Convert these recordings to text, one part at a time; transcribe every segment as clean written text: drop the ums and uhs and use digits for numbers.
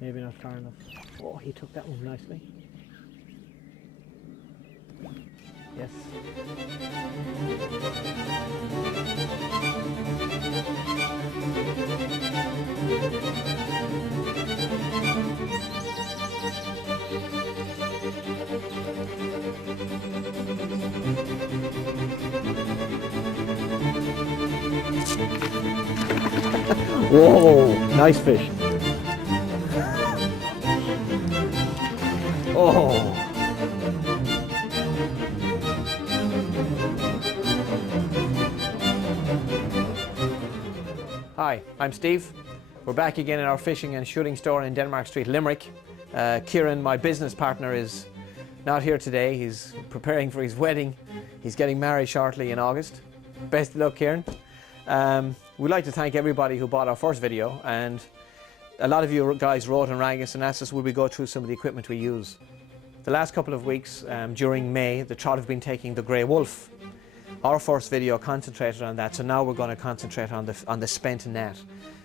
Maybe not far enough. Oh, he took that one nicely. Yes. Whoa, nice fish. Oh. Hi, I'm Steve. We're back again in our fishing and shooting store in Denmark Street, Limerick. Kieran, my business partner, is not here today. He's preparing for his wedding. He's getting married shortly in August. Best of luck, Kieran. We'd like to thank everybody who bought our first video, and a lot of you guys wrote and rang us and asked us would we go through some of the equipment we use. The last couple of weeks during May, the trout have been taking the grey wolf. Our first video concentrated on that, so now we're going to concentrate on the spent net.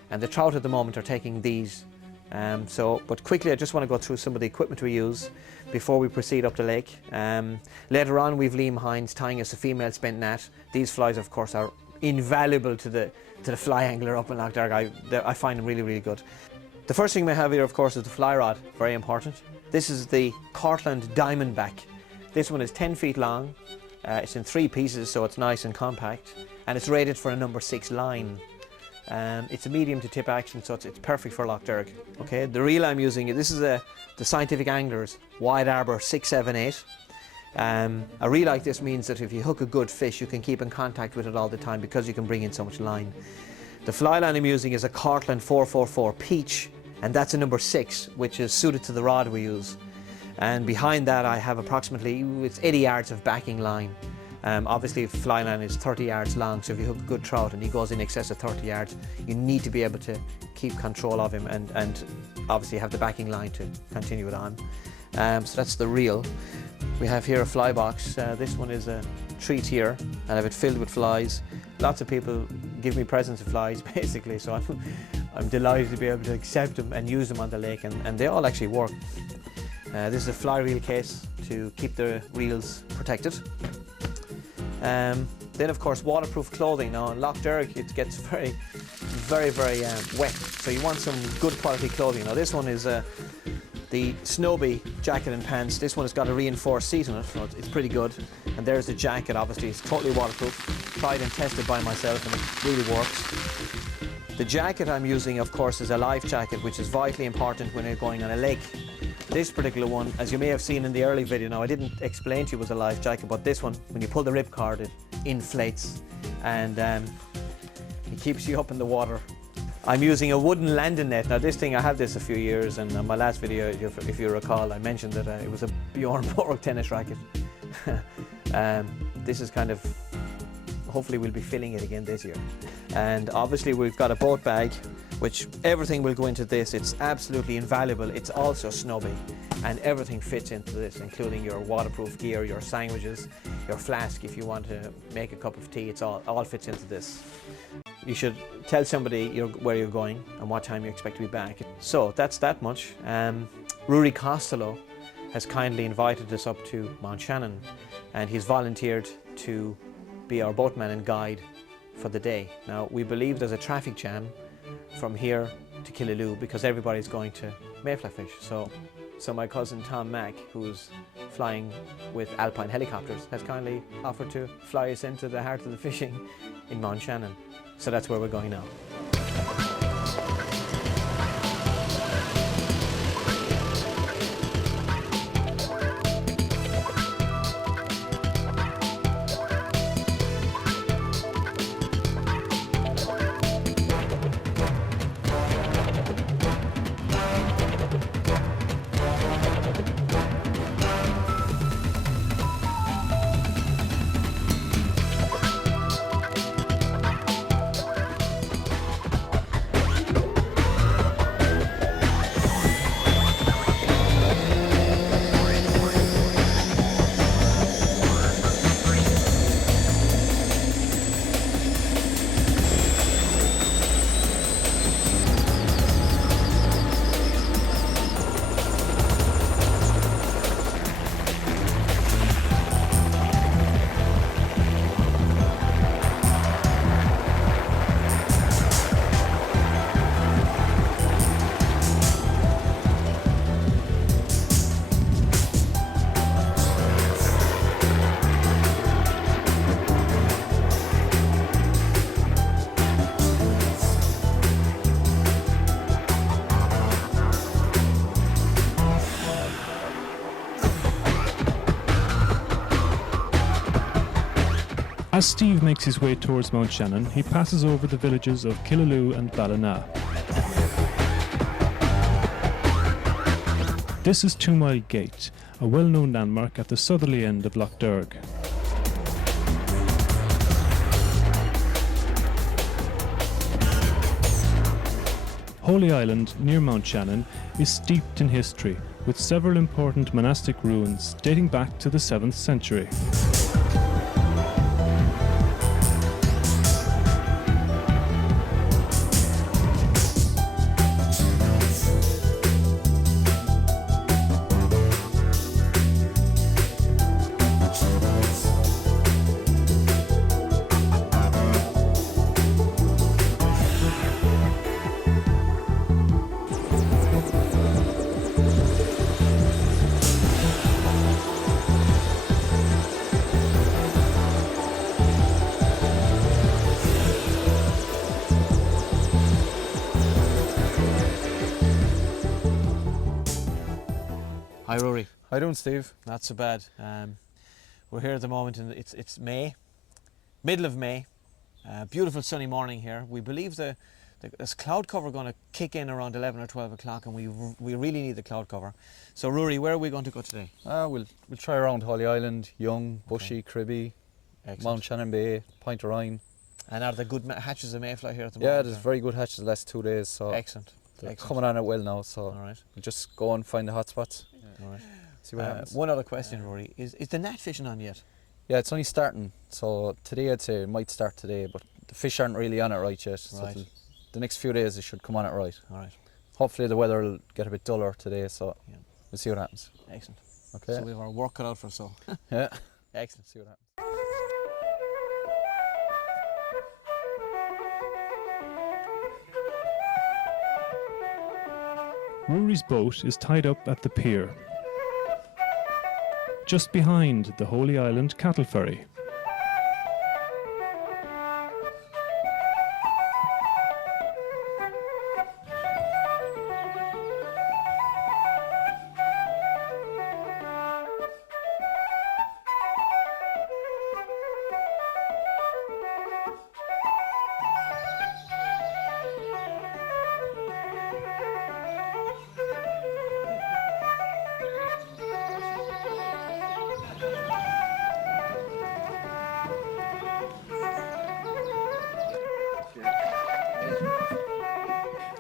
And the trout at the moment are taking these. But quickly, I just want to go through some of the equipment we use before we proceed up the lake. Later on, we've Liam Hines tying us a female spent net. These flies, of course, are invaluable to the fly angler up in Loch Derg. I find them really, really good. The first thing we have here, of course, is the fly rod, very important. This is the Cortland Diamondback. This one is 10 feet long. It's in 3 pieces, so it's nice and compact, and it's rated for a number 6 line. It's a medium to tip action, so it's perfect for Loch Derg. Okay, the reel I'm using, this is the Scientific Anglers Wide Arbor 678. A reel like this means that if you hook a good fish, you can keep in contact with it all the time because you can bring in so much line. The fly line I'm using is a Cortland 444 Peach, and that's a number 6, which is suited to the rod we use. And behind that I have approximately, it's 80 yards of backing line. Obviously fly line is 30 yards long, so if you hook a good trout and he goes in excess of 30 yards, you need to be able to keep control of him and obviously have the backing line to continue it on. So that's the reel. We have here a fly box. This one is a treat here, and I have it filled with flies. Lots of people give me presents of flies basically, so I'm delighted to be able to accept them and use them on the lake, and they all actually work. This is a fly reel case to keep the reels protected. Then of course waterproof clothing. Now in Loch Derg it gets very wet, so you want some good quality clothing. Now this one is the Snowbie jacket and pants. This one has got a reinforced seat in it, so it's pretty good. And there's the jacket, obviously it's totally waterproof, tried and tested by myself, and it really works. The jacket I'm using, of course, is a life jacket, which is vitally important when you're going on a lake. This particular one, as you may have seen in the early video, now I didn't explain to you it was a life jacket, but this one, when you pull the ripcord, it inflates and it keeps you up in the water. I'm using a wooden landing net. Now this thing, I have this a few years, and on my last video, if you recall, I mentioned that it was a Bjorn Borg tennis racket. This is kind of, hopefully we'll be filling it again this year. And obviously we've got a boat bag, which everything will go into this. It's absolutely invaluable. It's also snubby, and everything fits into this, including your waterproof gear, your sandwiches, your flask if you want to make a cup of tea. It's all fits into this. You should tell somebody where you're going and what time you expect to be back. So that's that much. Rory Costello has kindly invited us up to Mount Shannon, and he's volunteered to be our boatman and guide for the day. Now we believe there's a traffic jam from here to Killaloe because everybody's going to Mayfly fish. So my cousin Tom Mack, who's flying with Alpine helicopters, has kindly offered to fly us into the heart of the fishing in Mount Shannon. So that's where we're going now. As Steve makes his way towards Mount Shannon, he passes over the villages of Killaloo and Ballina. This is 2 Mile Gate, a well-known landmark at the southerly end of Lough Derg. Holy Island, near Mount Shannon, is steeped in history, with several important monastic ruins dating back to the 7th century. Hi Rory. How you doing, Steve? Not so bad. We're here at the moment and it's May, middle of May. Beautiful sunny morning here. We believe there's cloud cover going to kick in around 11 or 12 o'clock, and we really need the cloud cover. So Rory, where are we going to go today? We'll try around Holy Island, Young, Bushy, Cribby, Excellent. Mount Shannon Bay, Point of Rhine. And are there good hatches of Mayfly here at the Yeah, moment? there's very good hatches the last 2 days, so Excellent. they're Excellent. coming on it well now, so All right. we'll just go and find the hot spots. All right. See what happens. One other question, Rory. Is the net fishing on yet? Yeah, it's only starting, so today I'd say it might start today, but the fish aren't really on it right yet. So Right. the next few days it should come on it right. All right. Hopefully the weather will get a bit duller today, so Yeah. we'll see what happens. Excellent. Okay. So we have our work cut out for us. So. Yeah. Excellent. See what happens. Rory's boat is tied up at the pier, just behind the Holy Island cattle ferry.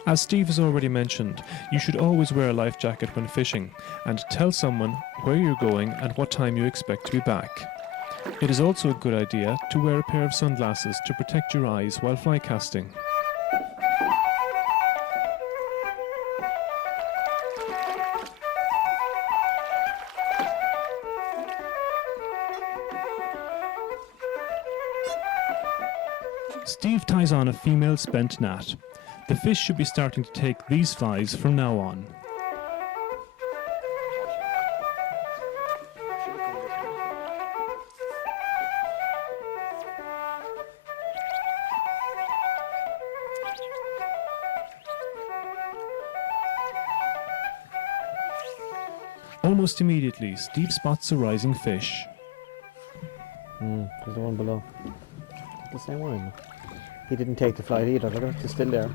As Steve has already mentioned, you should always wear a life jacket when fishing and tell someone where you're going and what time you expect to be back. It is also a good idea to wear a pair of sunglasses to protect your eyes while fly casting. Steve ties on a female spent gnat. The fish should be starting to take these flies from now on. Almost immediately, Steve spots a rising fish. There's the one below. The same one. He didn't take the flight either, look at it, it's still there.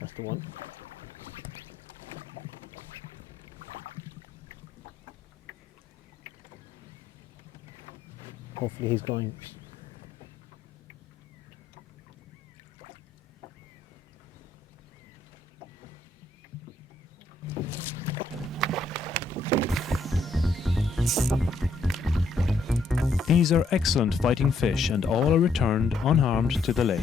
That's the one. Hopefully he's going. These are excellent fighting fish and all are returned unharmed to the lake.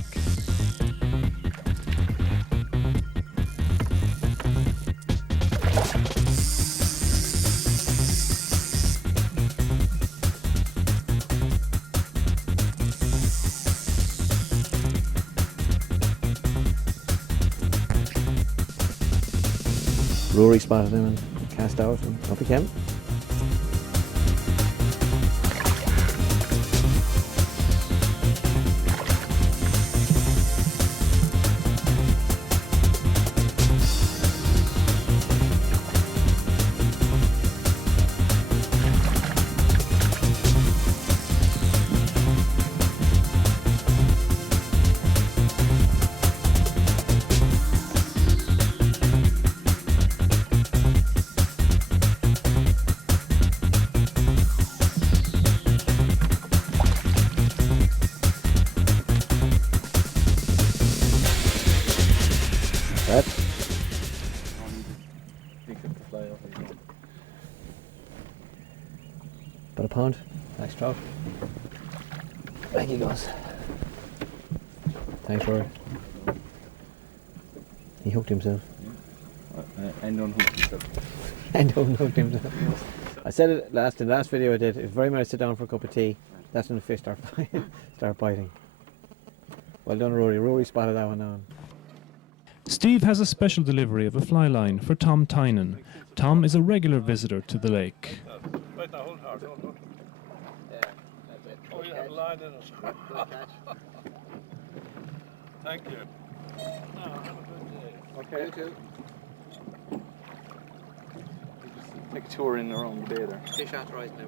Rory spotted him and cast out and up he came. Fly over again. About a pound. Nice trout. Back he goes. Thanks for it. He hooked himself. And unhooked himself. And unhooked himself. I said it in the last video I did. If very much sit down for a cup of tea, that's when the fish start biting. Well done, Rory. Rory spotted that one on. Steve has a special delivery of a fly line for Tom Tynan. Tom is a regular visitor to the lake. Right now, hold hard, hold. Yeah, that's it. Oh, you have a line in it. Good catch. Thank you. Oh, have a good day. Okay. You too. Take a tour in around the bay there. Fish authorised now,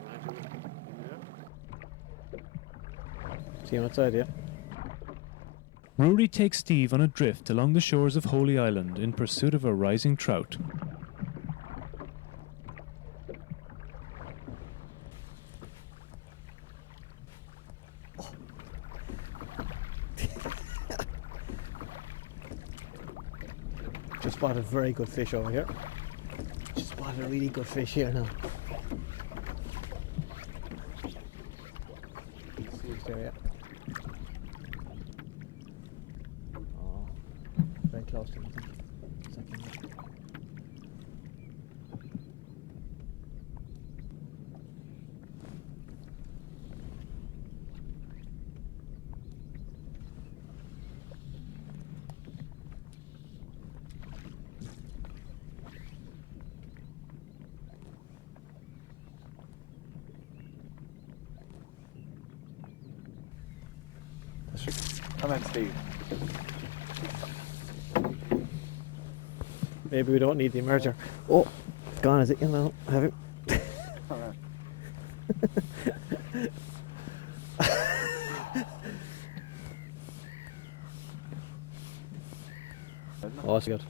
see him outside, yeah? Rory takes Steve on a drift along the shores of Holy Island in pursuit of a rising trout. Just spotted a very good fish over here. Just spotted a really good fish here now. See he's there, yeah. Oh, very close to him, I think. Second. Come on, Steve. Maybe we don't need the emerger. Oh, it's gone, is it? You know, have him. Oh, that's good.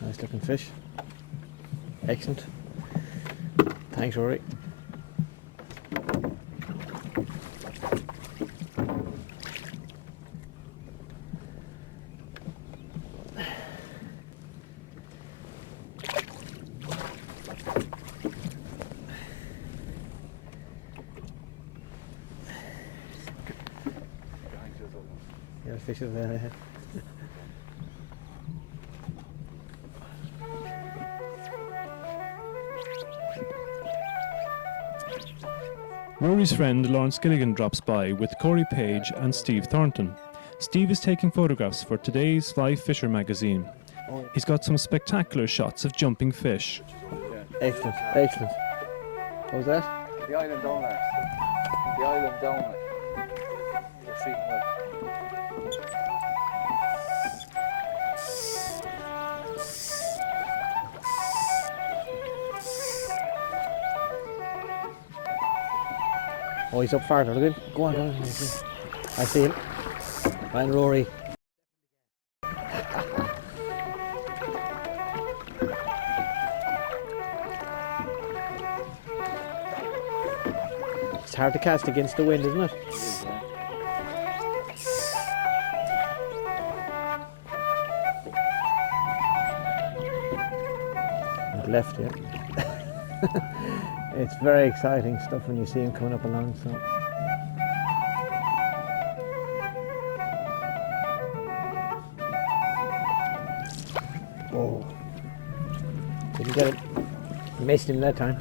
Nice looking fish. Excellent. Thanks, Rory. Yeah, the fish is there. Rory's friend Lawrence Gilligan drops by with Corey Page and Steve Thornton. Steve is taking photographs for today's Fly Fisher magazine. He's got some spectacular shots of jumping fish. Excellent, excellent. What was that? The island down there. The island down there. You're treating well. Oh, he's up farther, look at him. Go on, go on. I see him. And Rory. It's hard to cast against the wind, isn't it? It is, Left, yeah. It's very exciting stuff when you see him coming up along. So. Oh, didn't get it. Missed him that time.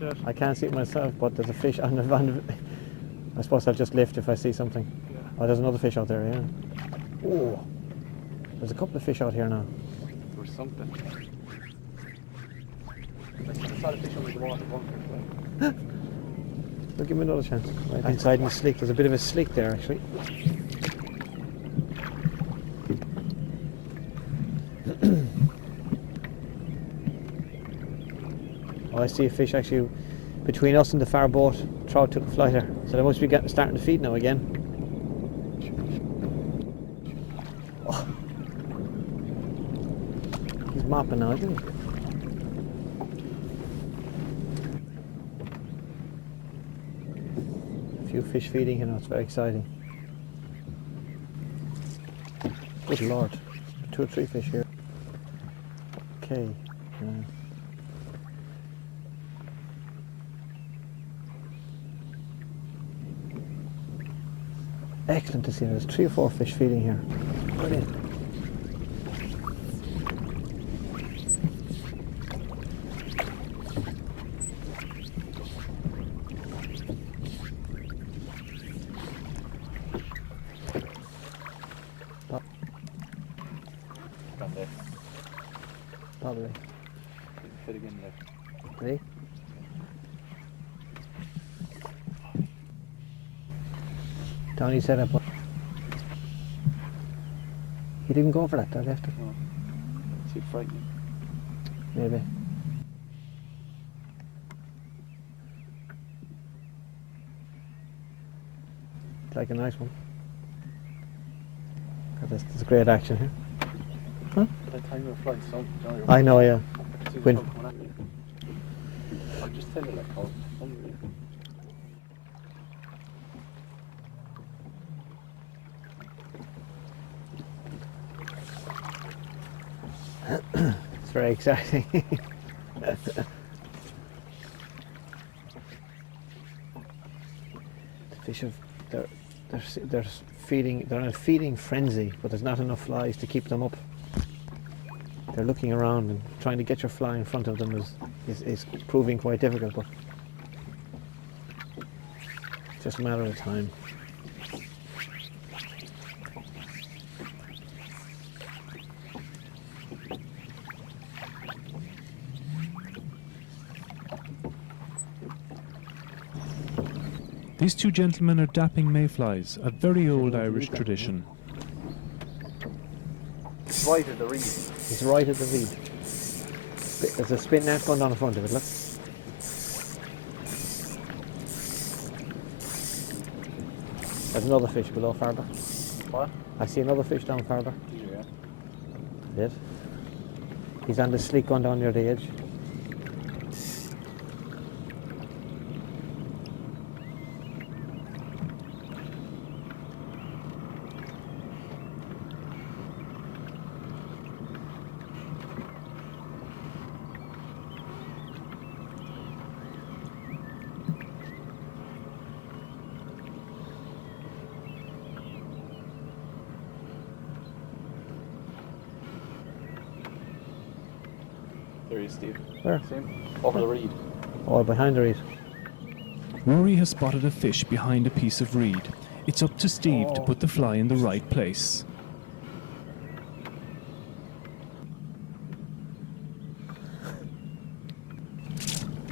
it yet. I can't see it myself, but there's a fish on the. I suppose I'll just lift if I see something. Yeah. Oh, there's another fish out there, yeah. Oh, there's a couple of fish out here now. There was something. I saw the fish under the water once. Well, give me another chance. Right inside in the sleek. There's a bit of a sleek there, actually. Oh, I see a fish actually between us and the far boat. Trout took a flight there, so they must be starting to feed now again. Oh. He's mopping now, isn't he? A few fish feeding, you know, it's very exciting. Good lord, 2 or 3 fish here. Okay. Excellent to see. There's 3 or 4 fish feeding here. Brilliant. Down there. Probably. Fit again there. Ready? Tony set up. He didn't go for that, I left it. No. Too frightening. Maybe. It's like a nice one. God, there's great action here. By the time you were flying some, I know, yeah. When- I'm just telling you, like, how hungry. It's very exciting. The fish have they're feeding. They're in a feeding frenzy, but there's not enough flies to keep them up. They're looking around and trying to get your fly in front of them is proving quite difficult, but it's just a matter of time. These 2 gentlemen are dapping mayflies, a very old Irish tradition. It's right at the reed. It's right at the reed. There's a spin net going down in front of it, look. There's another fish below farther. What? I see another fish down farther. Yeah. That's it. He's on the sleek going down near the edge. There he is, Steve. Where? See him? Over the reed. Oh, behind the reed. Rory has spotted a fish behind a piece of reed. It's up to Steve to Oh. put the fly in the right place.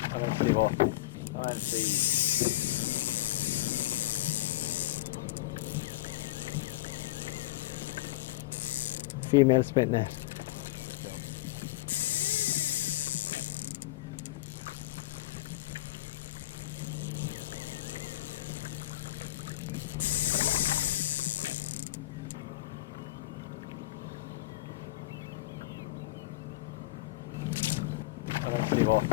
I don't see what. I don't see. Female spit net. I don't see what.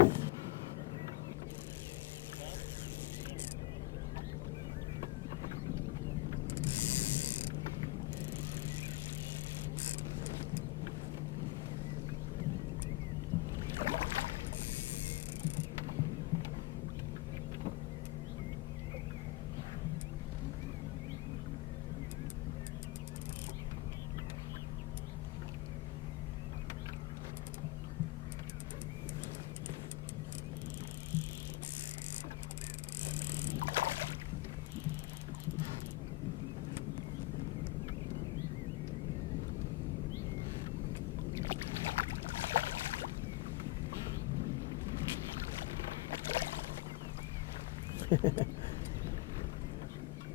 Don't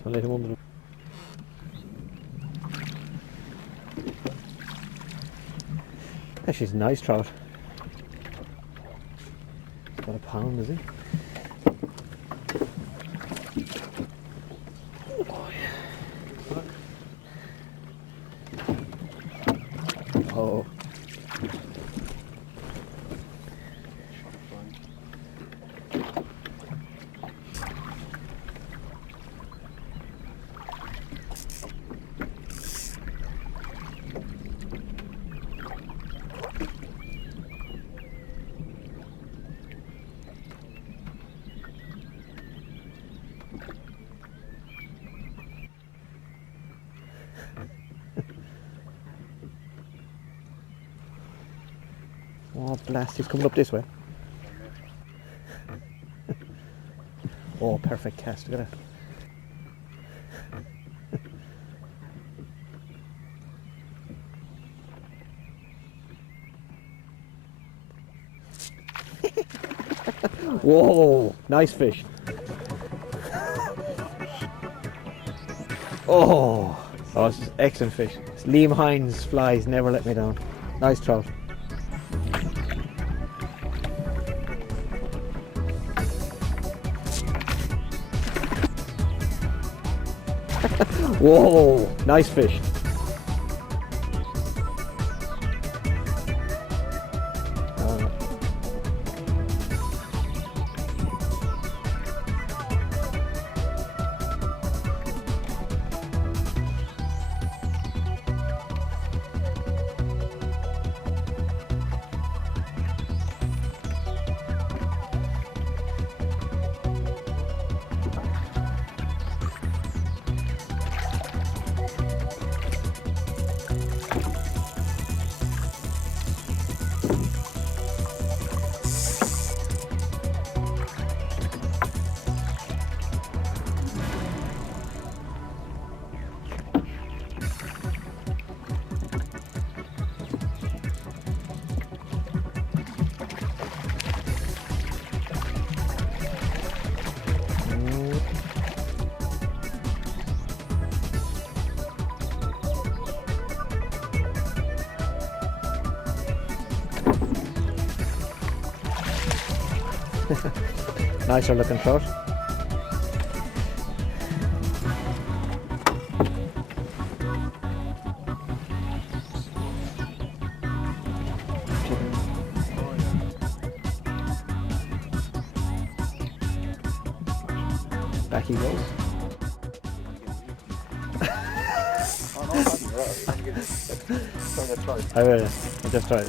let him under the... Actually, he's a nice trout. About a pound, is he? Oh. Oh blast, he's coming up this way. Oh, perfect cast, look at that. Whoa, nice fish. Oh, it's excellent fish. It's Liam Hines flies, never let me down. Nice trout. Whoa, nice fish. Nicer looking trout. Back he goes. I will. I just tried.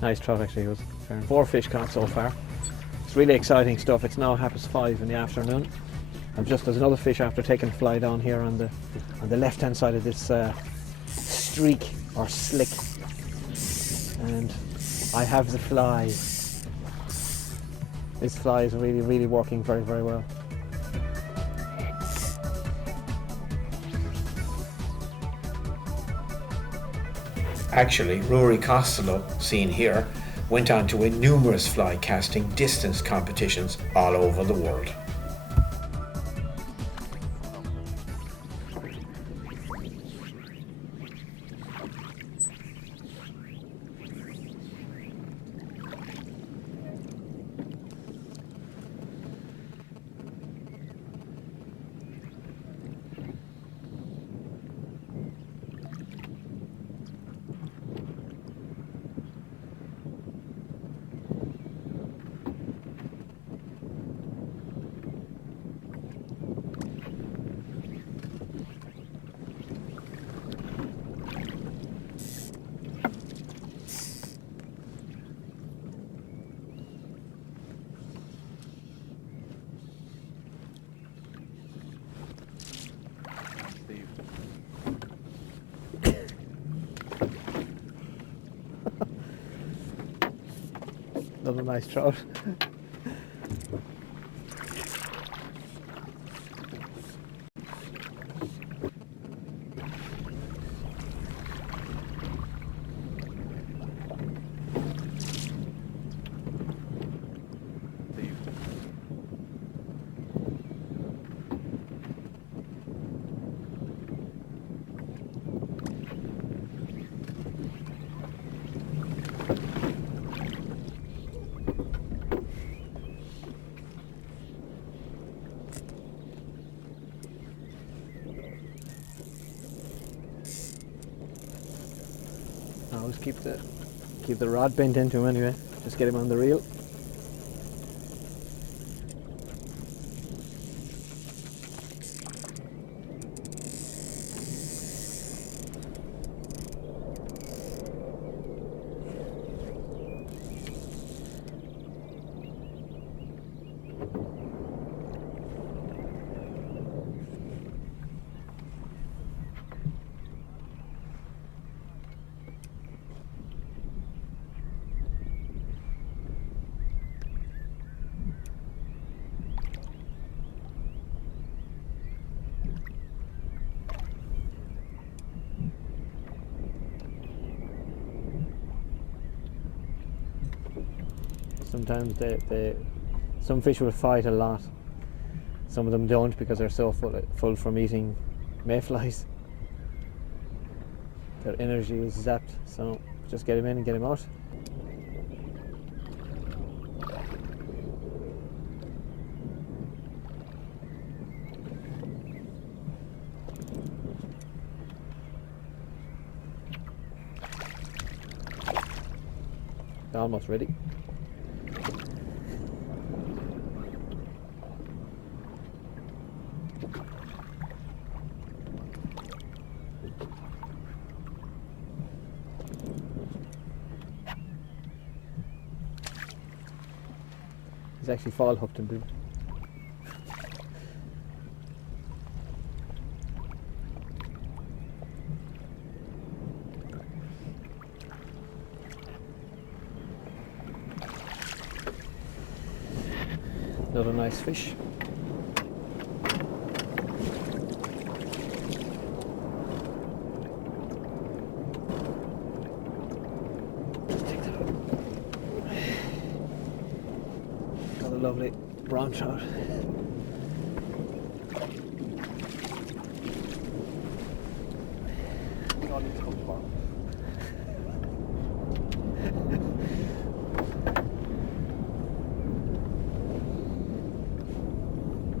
Nice trout actually. It was 4 fish caught so far. It's really exciting stuff. It's now 5:30 in the afternoon. And just there's another fish after taking fly down here on the left hand side of this streak or slick. And I have the fly. This fly is really working very well. Actually, Rory Costello, seen here, went on to win numerous fly casting distance competitions all over the world. Another nice trout. Always keep the rod bent into him anyway. Just get him on the reel. Sometimes some fish will fight a lot. Some of them don't because they're so full from eating mayflies. Their energy is zapped, so just get him in and get him out. They're almost ready. He's actually fall hooked and blue. Another nice fish. Another lovely brown trout.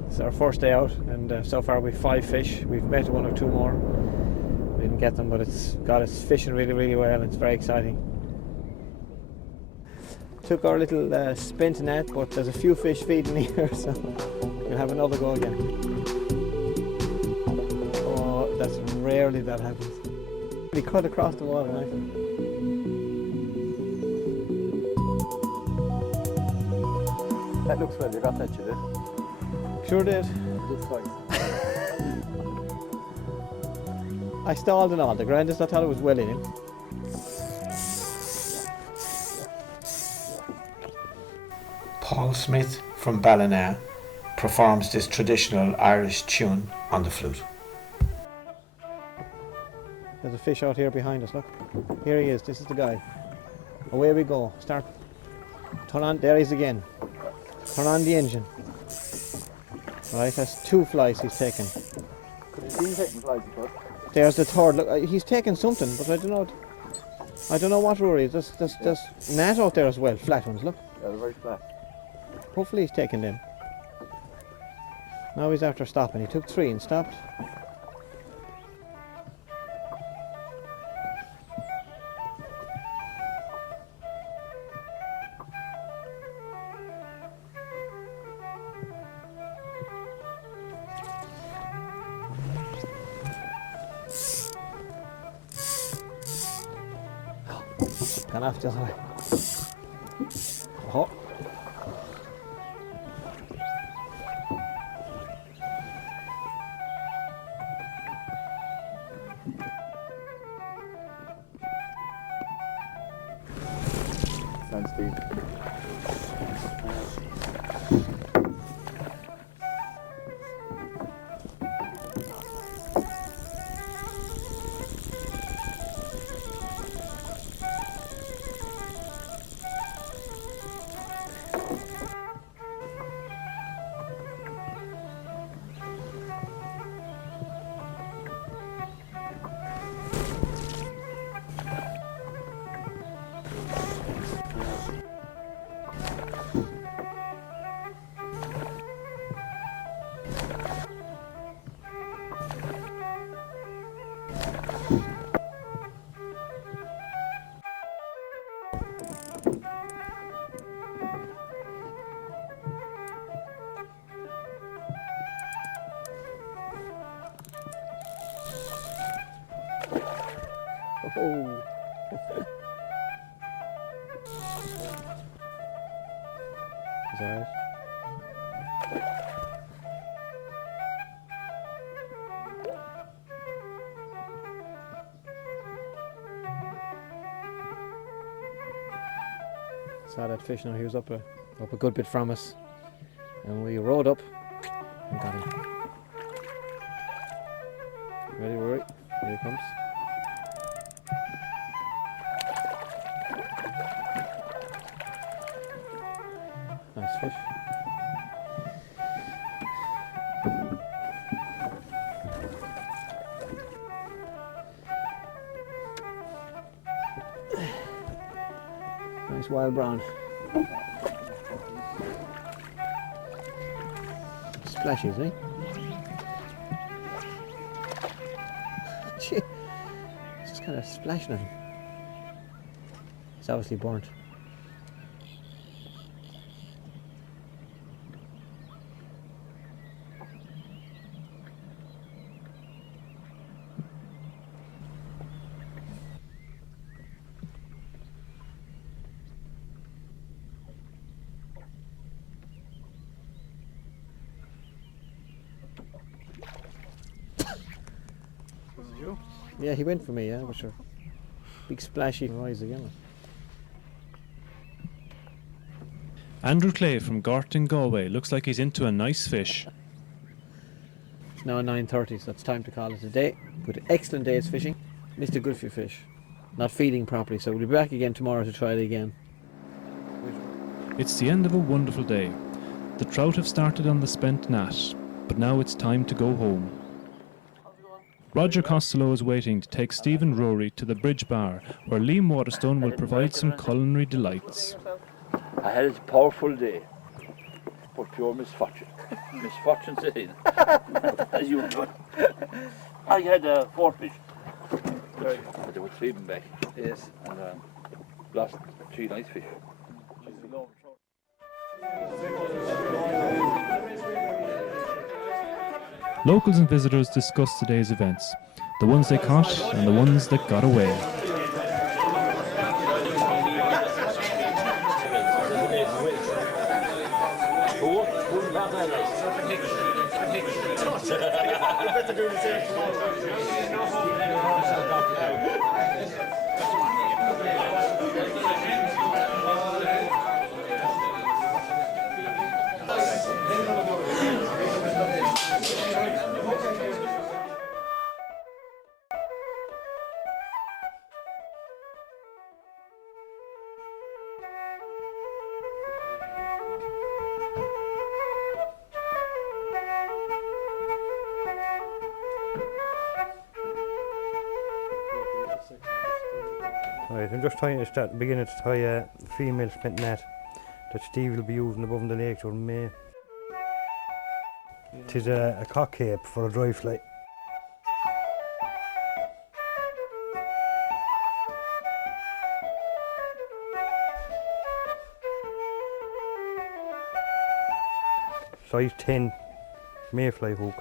It's our first day out, and so far we've 5 fish. We've met 1 or 2 more. We didn't get them, but it's got us fishing really, really well, and it's very exciting. Took our little spent net, but there's a few fish feeding here, so we'll have another go again. Oh, that's rarely that happens. We cut across the water nicely. That looks well, you got that, you did? Sure did. Looks like. I stalled and all. The grandest, I thought it was well in him. Paul Smith from Ballina performs this traditional Irish tune on the flute. There's a fish out here behind us, look. Here he is, this is the guy. Away we go. Start. Turn on, there he is again. Turn on the engine. Right, that's 2 flies he's taken. Could have been taking flies, you could. There's the third. Look, he's taken something, but I don't know. I don't know what Rory is. There's gnat out there as well, flat ones, look. Yeah, they're very flat. Hopefully he's taken them. Now he's after stopping. He took 3 and stopped. Gone off the other way. Oh. Sounds deep. Oh. It's alright. Saw that fish now. He was up a good bit from us, and we rode up and got him. Ready, Rory? Here he comes. Nice fish. Nice wild brown. Splashy, isn't he? Gee, it's just kind of splashing at him. He's obviously burnt. Yeah, he went for me, yeah, but sure. Big splashy rise again. Andrew Clay from Gort in Galway looks like he's into a nice fish. It's now 9:30, so it's time to call it a day. But excellent day's fishing. Missed a good few fish. Not feeding properly, so we'll be back again tomorrow to try it again. It's the end of a wonderful day. The trout have started on the spent gnat, but now it's time to go home. Roger Costello is waiting to take Steve and Rory to the Bridge Bar, where Liam Waterstone will provide some culinary delights. I had a powerful day, but pure misfortune. Misfortune setting. As usual. I had 4 fish. But they were swimming back. Yes. And lost 3 nice fish. Locals and visitors discuss today's events, the ones they caught and the ones that got away. Right, I'm just trying to beginning to tie a female spent net that Steve will be using above in the lake during May. It is a cock cape for a dry fly. Size 10 Mayfly hook.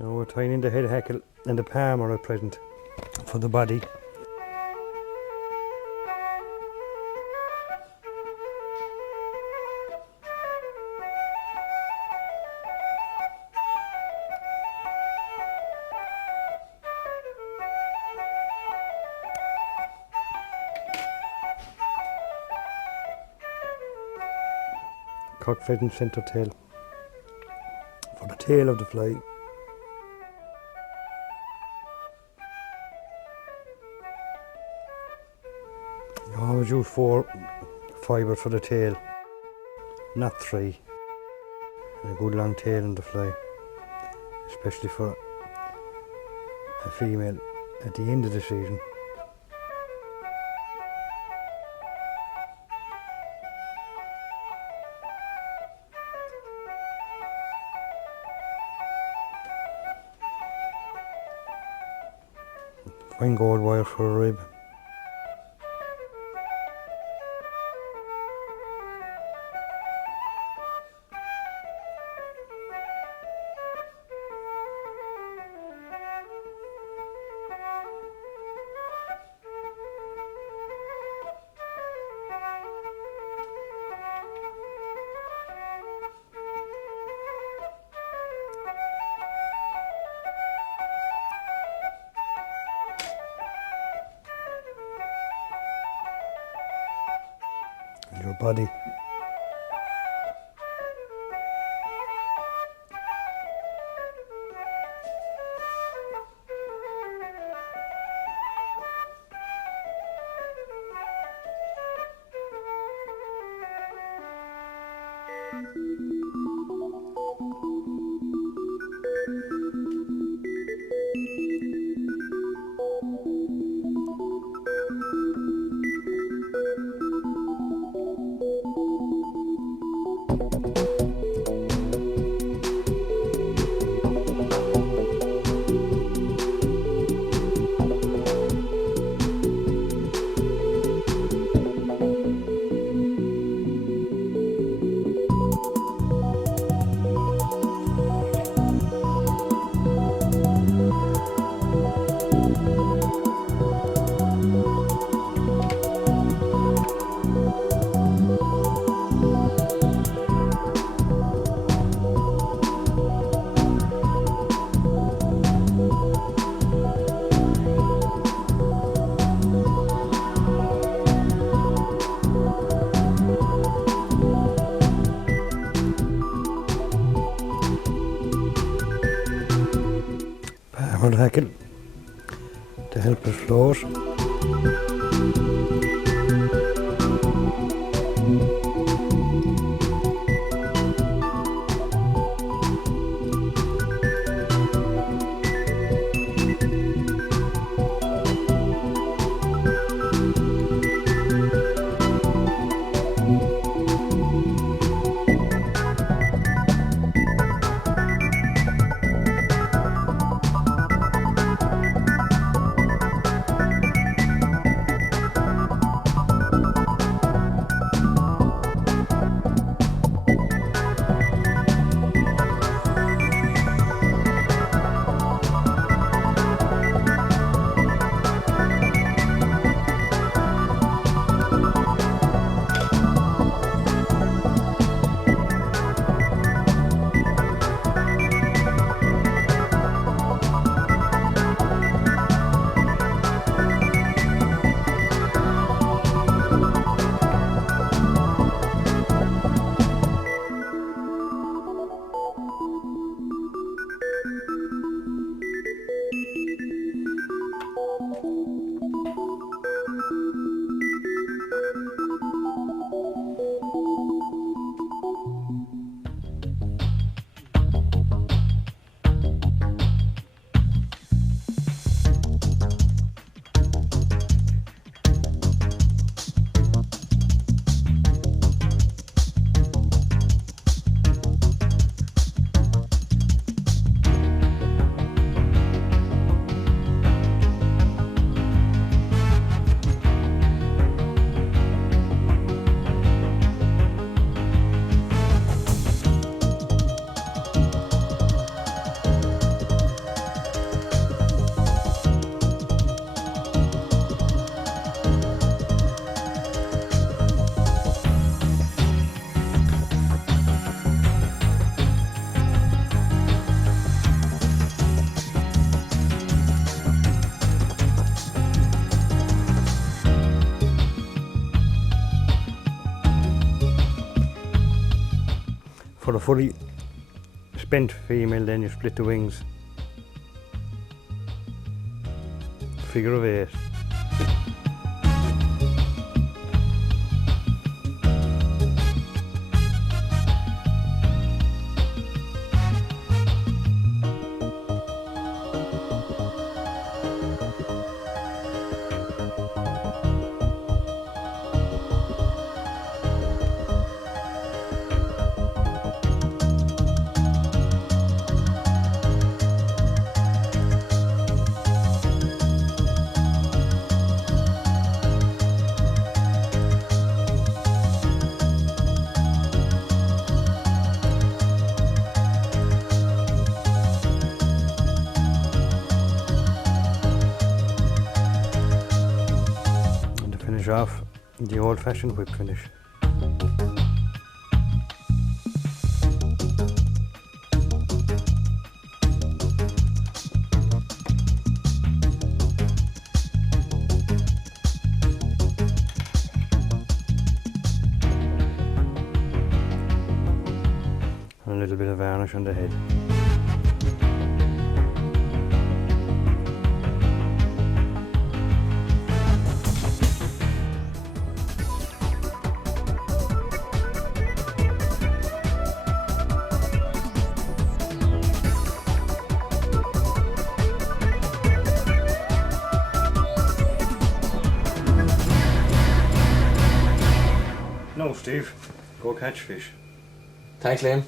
Now we're tying in the head hackle and the palm are at present for the body. Cock pheasant centre tail for the tail of the fly. You always use 4 fibres for the tail, not 3. And a good long tail in the fly, especially for a female at the end of the season. fine gold wire for a rib. Your body. Hammer hackle to help it float. For a fully spent female, then you split the wings. Figure of 8. finish off the old-fashioned whip finish. And a little bit of varnish on the head. No, Steve, go catch fish. Thanks, Liam.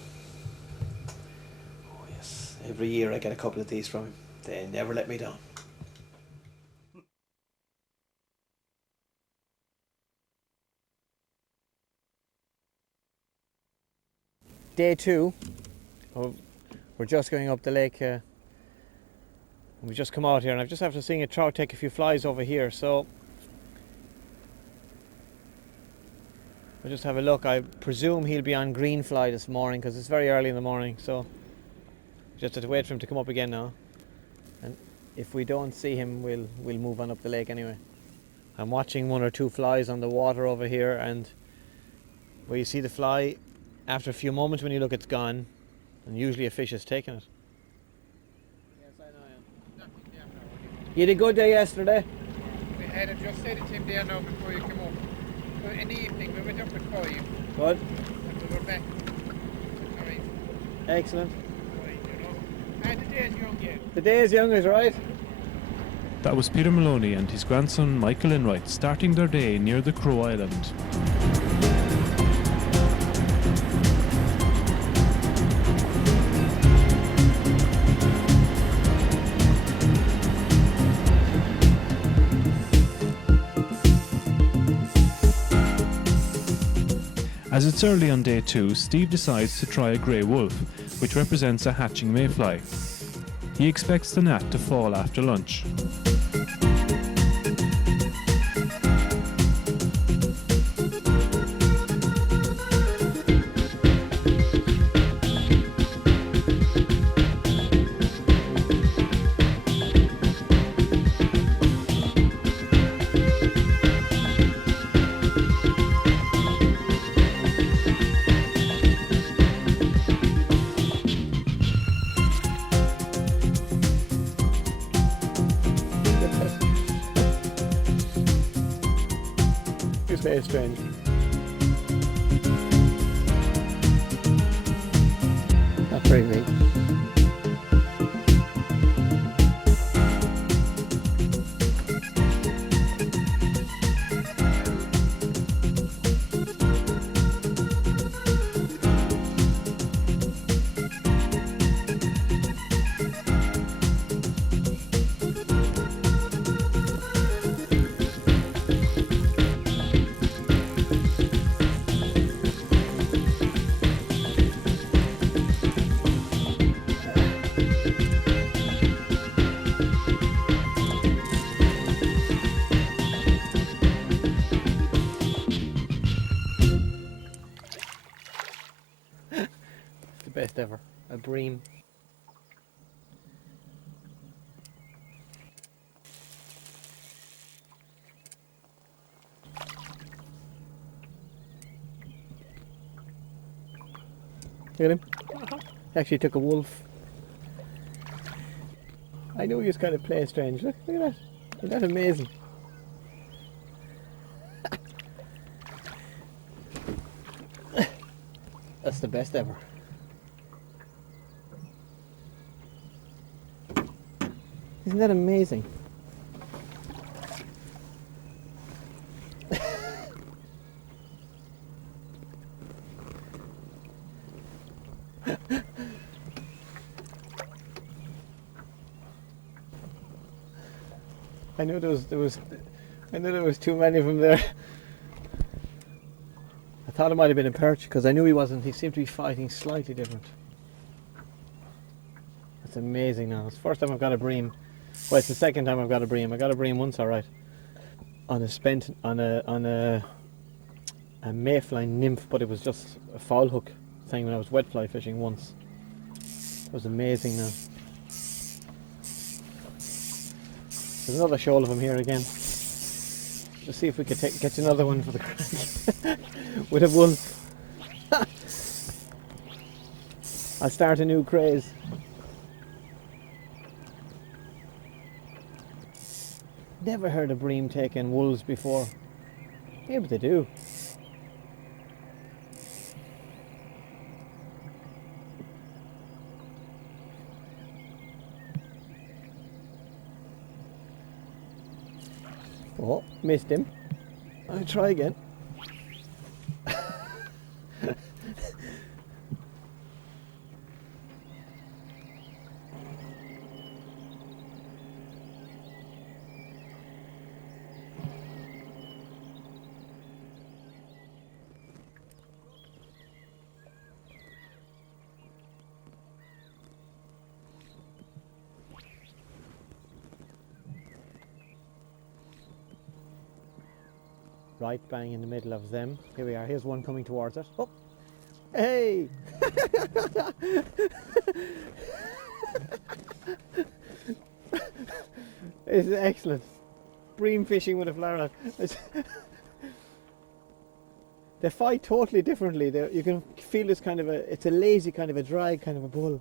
Oh yes, every year I get a couple of these from him. They never let me down. Day 2. We're just going up the lake. We've just come out here, and I've just after seeing a trout take a few flies over here, so we'll just have a look. I presume he'll be on green fly this morning because it's very early in the morning, so just have to wait for him to come up again now. And if we don't see him, we'll move on up the lake anyway. I'm watching 1 or 2 flies on the water over here, and where you see the fly, after a few moments when you look, it's gone, and usually a fish has taken it. Yes, I know. Nothing there now. You had a good day yesterday? We had just said it to him there now before you came up. So in the evening we went up at 5 Good. and we were back at 9. Excellent. Right, you know. And the day's young yet. The day is young, is right. That was Peter Maloney and his grandson Michael Enright starting their day near the Crow Island. As it's early on day 2, Steve decides to try a grey wolf, which represents a hatching mayfly. He expects the gnat to fall after lunch. It's very strange. Not very big. The best ever. A bream. Look at him. Actually took a wolf. I knew he was kind of playing strange. Look at that. Isn't that amazing? That's the best ever. Isn't that amazing? I knew there was too many of them there. I thought it might have been a perch because I knew he wasn't. He seemed to be fighting slightly different. That's amazing now. It's the first time I've got a bream. Well, it's the second time I've got a bream. I got a bream once, alright. on a Mayfly nymph, but it was just a foul hook thing when I was wet fly fishing once. It was amazing now. There's another shoal of them here again. Let's see if we could get another one for the crack with a wolf. I'll start a new craze. Never heard of bream taking wolves before. Yeah, but they do. Oh, missed him. I'll try again. Right bang in the middle of them. Here we are. Here's one coming towards us. Oh, hey! It's excellent. Bream fishing with a fly rod. They fight totally differently. You can feel this kind of it's a lazy kind of a dry kind of a bull.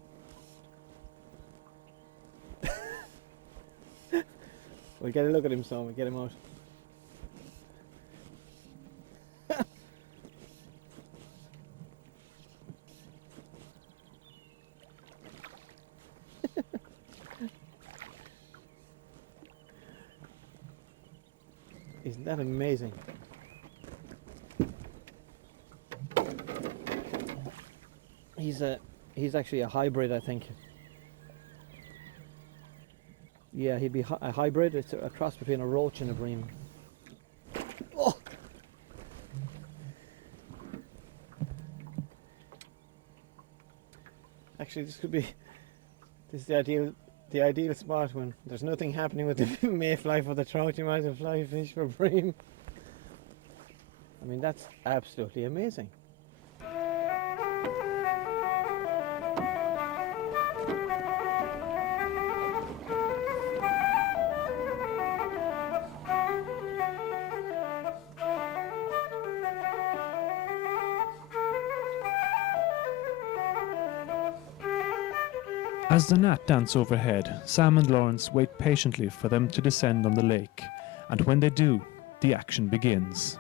We'll get a look at him, so we'll get him out. Isn't that amazing? He's actually a hybrid, I think. Yeah, he'd be a hybrid. It's a cross between a roach and a bream. Oh! Actually, this is the ideal spot when there's nothing happening with the mayfly for the trout. You might as well fly fish for bream. I mean, that's absolutely amazing. As the gnat dance overhead, Sam and Lawrence wait patiently for them to descend on the lake, and when they do, the action begins.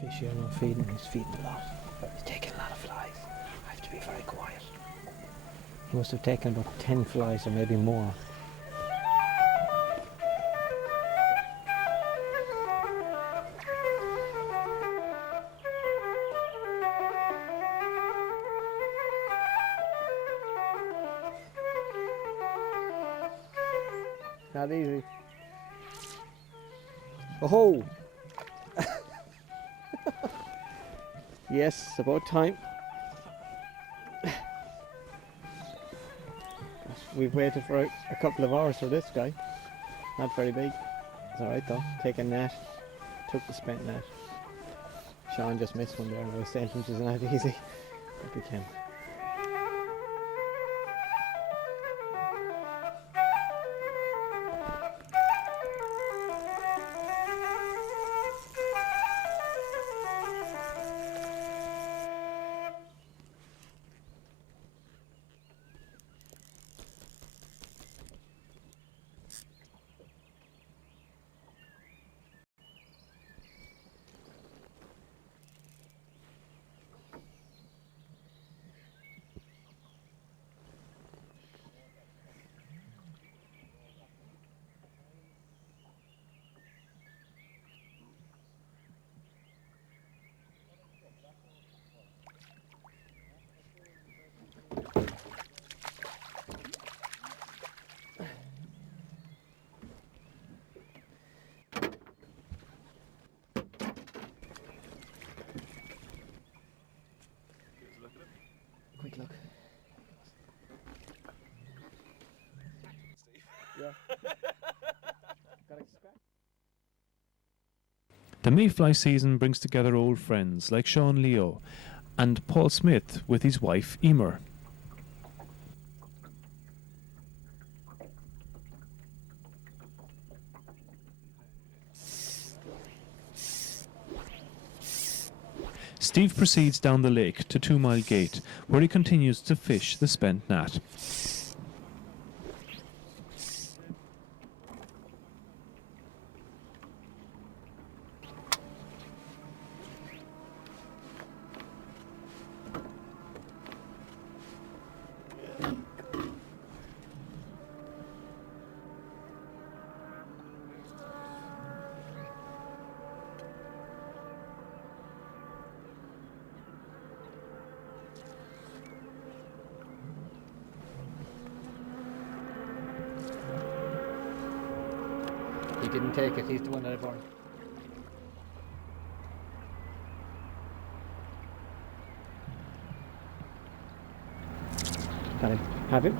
Fish here not feeding, he's feeding a lot. He's taking a lot of flies. I have to be very quiet. He must have taken about 10 flies or maybe more. Not easy. Oh! Yes, about time. We've waited for a couple of hours for this guy. Not very big. It's alright though. Take a net. Took the spent net. Sean just missed one there. I was saying which is not easy. It became. Quick look. Yeah. Got a scratch? The Mayfly season brings together old friends like Sean Leo and Paul Smith with his wife Emer. Steve proceeds down the lake to 2 Mile Gate, where he continues to fish the spent gnat. He didn't take it, he's the one that I burned. Got him. Have him?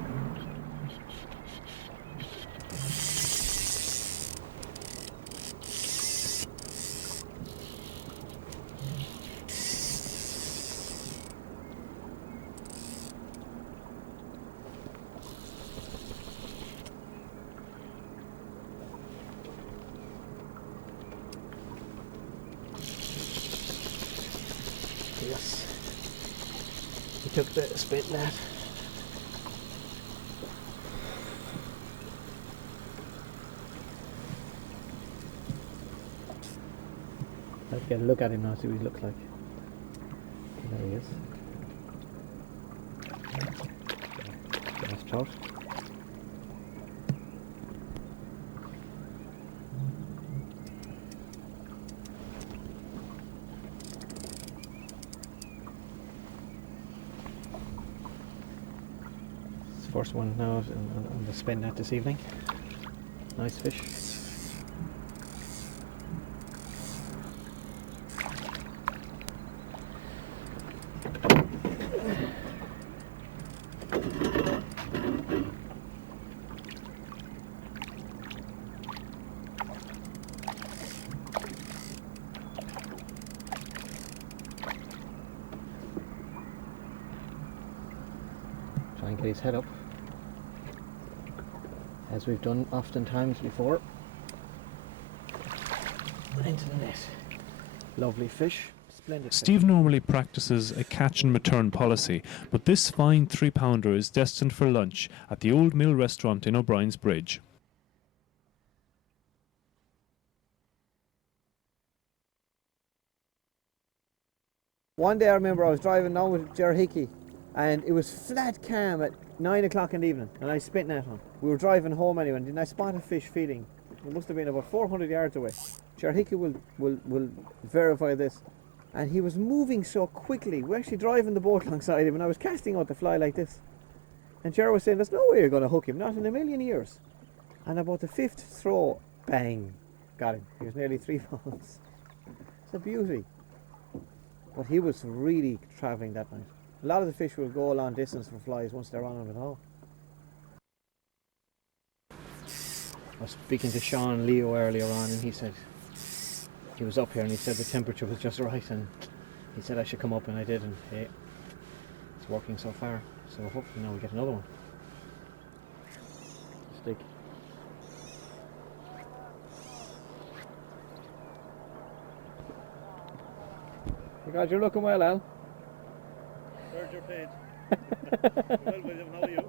Yes. He took the spit net. Let's get a look at him now, see what he looks like. There he is. Nice trout. First one now on the spin net this evening. Nice fish. Try and get his head up, as we've done oftentimes before. Into the net. Lovely fish. Splendid Steve fish. normally practices a catch and return policy, but this fine 3-pounder is destined for lunch at the Old Mill restaurant in O'Brien's Bridge. One day I remember I was driving down with Ger Hickey and it was flat calm at 9 o'clock in the evening and I spit net on. We were driving home anyway and I spotted a fish feeding. It must have been about 400 yards away. Ger Hickey will verify this. And he was moving so quickly. We're actually driving the boat alongside him and I was casting out the fly like this. And Ger was saying, there's no way you're going to hook him, not in a million years. And about the 5th throw, bang, got him. He was nearly 3 pounds. It's a beauty. But he was really travelling that night. A lot of the fish will go a long distance for flies once they're on them at all. I was speaking to Sean and Leo earlier on, and he said he was up here and he said the temperature was just right, and he said I should come up, and I did, and hey, it's working so far. So hopefully now we get another one. Stick. Oh God, you're looking well, Al. Heard your page. Well, William, how are you?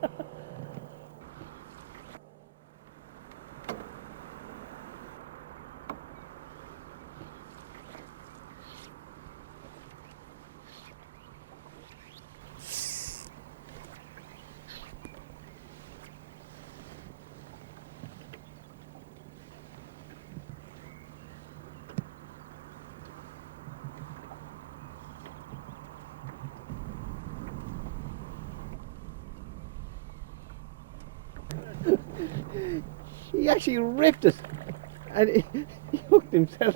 He actually ripped it, and he hooked himself.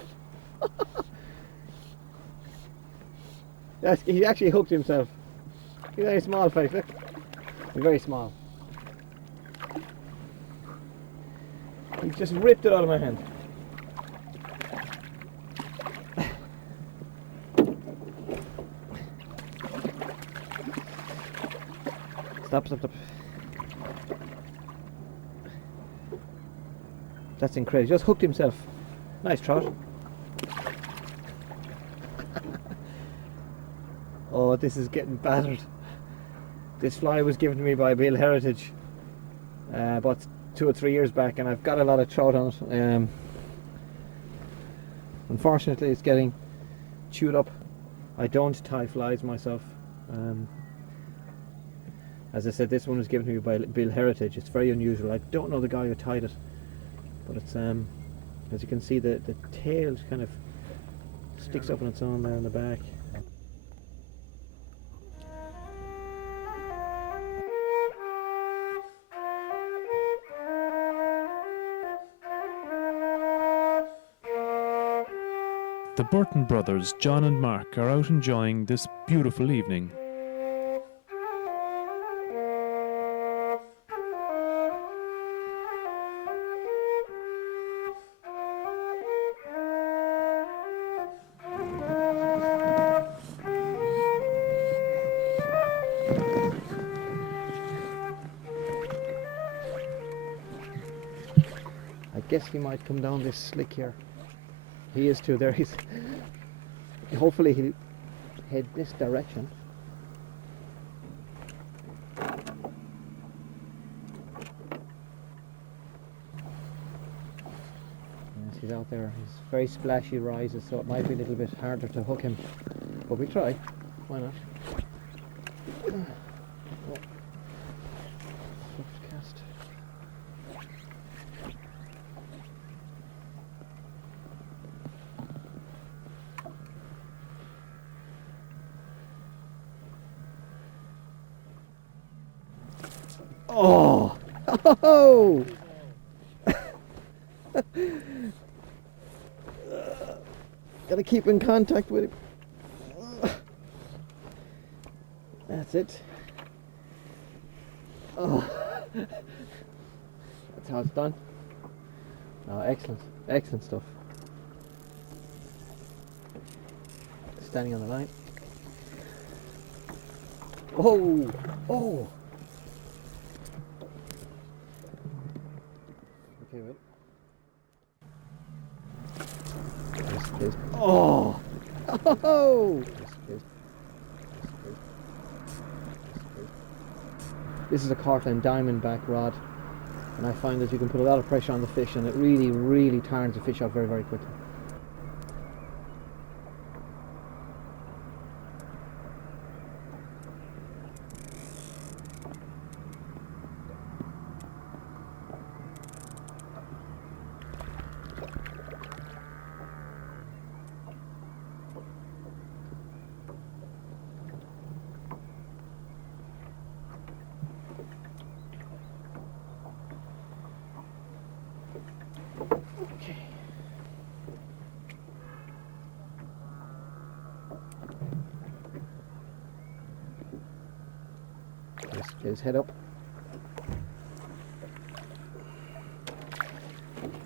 He actually hooked himself. He's a very small fish, look. He's very small. He just ripped it out of my hand. Stop. That's incredible. Just hooked himself. Nice trout. Oh, this is getting battered. This fly was given to me by Bill Heritage about 2 or 3 years back, and I've got a lot of trout on it. Unfortunately, it's getting chewed up. I don't tie flies myself. As I said, this one was given to me by Bill Heritage. It's very unusual. I don't know the guy who tied it, but it's as you can see, the tail kind of sticks up on its own there in the back. The Burton brothers, John and Mark, are out enjoying this beautiful evening. I guess he might come down this slick here. He is too. There he's. Hopefully he'll head this direction. Yes, he's out there. He's very splashy rises, so it might be a little bit harder to hook him. But we try. Why not? Oh. Soft cast. Oh! Oh! Gotta keep in contact with him. That's it. Oh. That's how it's done. Oh, excellent. Excellent stuff. Standing on the line. Oh! Oh! Okay, wait. Yes, please. Oh! Oh! Yes, please. Yes, please. Yes, please. This is a Cortland Diamondback rod, and I find that you can put a lot of pressure on the fish, and it really, really turns the fish out very, very quickly. Just get his head up.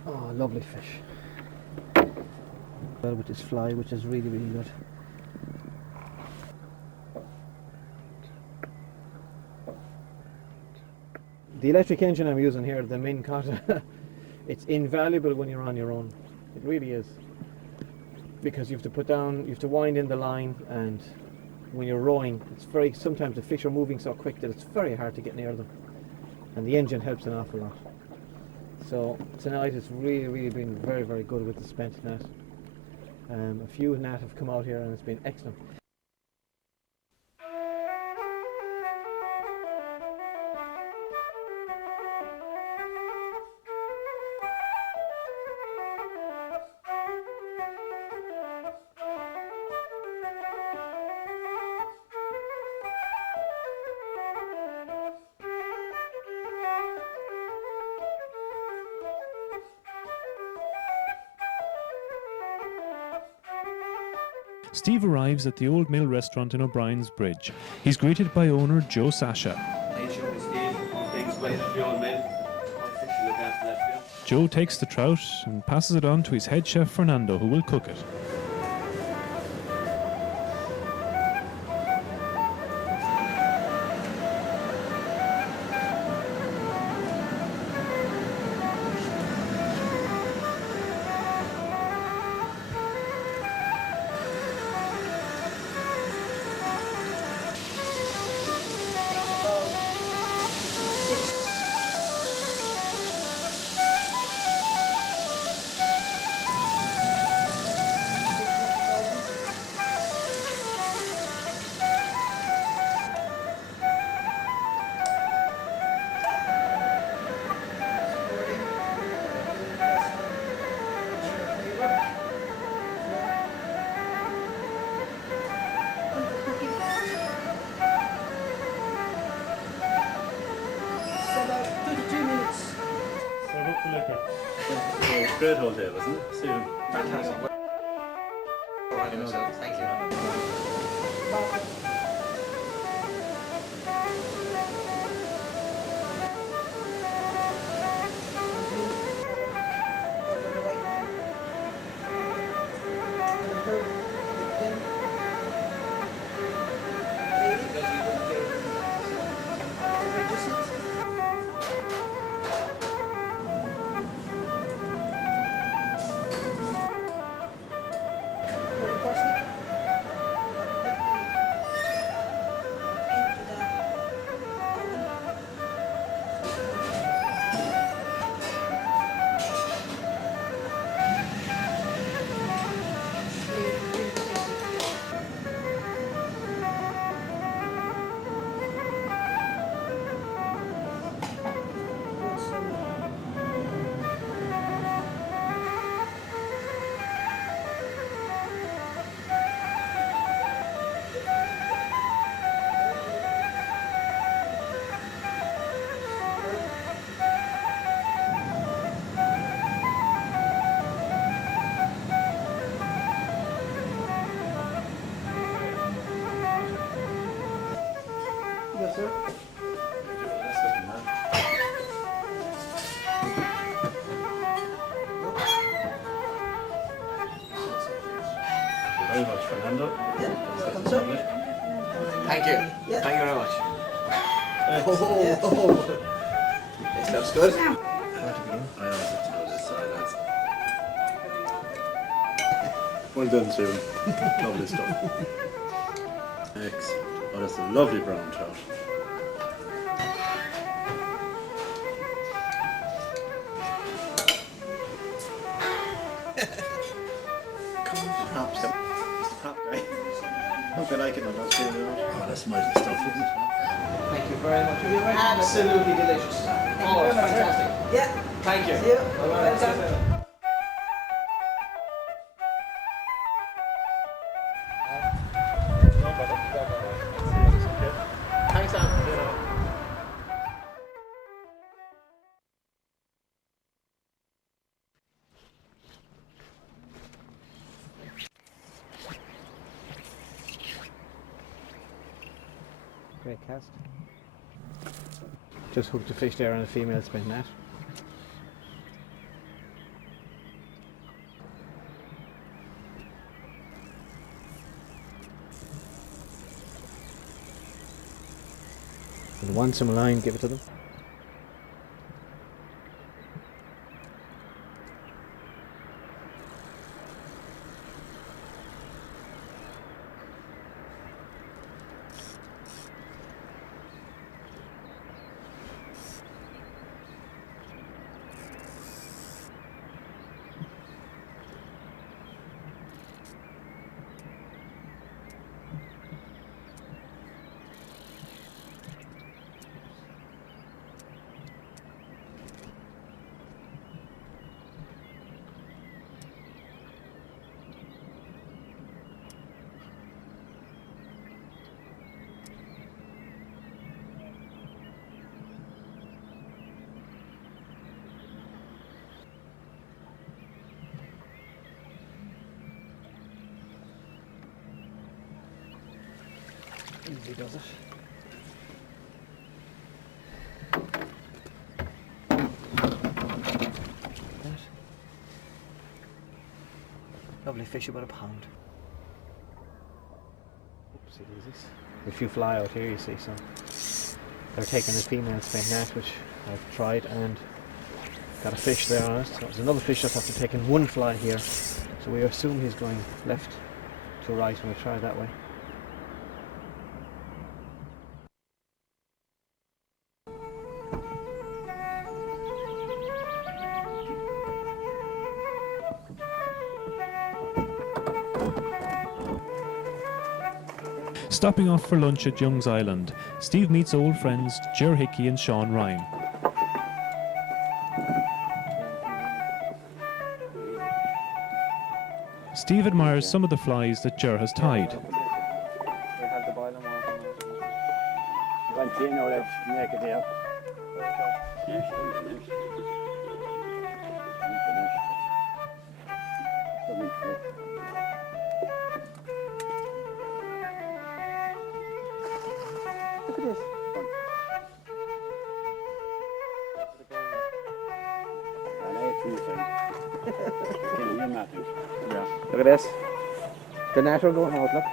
Oh, lovely fish. Well, with this fly, which is really, really good. The electric engine I'm using here, the Min Cotta, it's invaluable when you're on your own. It really is. Because you have to put down, you have to wind in the line, and when you're rowing, it's very, sometimes the fish are moving so quick that it's very hard to get near them. And the engine helps an awful lot. So tonight it's really, really been very, very good with the spent net. A few net have come out here and it's been excellent. Steve arrives at the Old Mill restaurant in O'Brien's Bridge. He's greeted by owner Joe Sasha. Joe takes the trout and passes it on to his head chef Fernando, who will cook it. Great hotel, wasn't it? Soon. Fantastic. Thank you. Yes, sir. Very much, Fernando. Welcome, sir. Thank you. Thank you very much. This looks good. Where to begin? I always have to go this side, lads. Well done, Stephen. Lovely stuff. Thanks. Oh, that's a lovely brown trout. Props. Prop guy. Hope you like it. Oh, that's mighty stuff, isn't it? Thank you very much. Absolutely delicious. Oh, fantastic. Yeah. Thank you. See you. Welcome. Thanks, Sam. Great cast. Just hooked a fish there on a female spin net. If you want some line, give it to them. Easy does it. That. Lovely fish, about a pound. Oopsie daisies. A few fly out here, you see, so they're taking the female spin net, which I've tried, and got a fish there on it. So there's another fish just after taking one fly here. So we assume he's going left to right, and we'll try that way. Stopping off for lunch at Young's Island, Steve meets old friends Ger Hickey and Sean Ryan. Steve admires some of the flies that Ger has tied. Look at this. Look at this. The natural going out, look.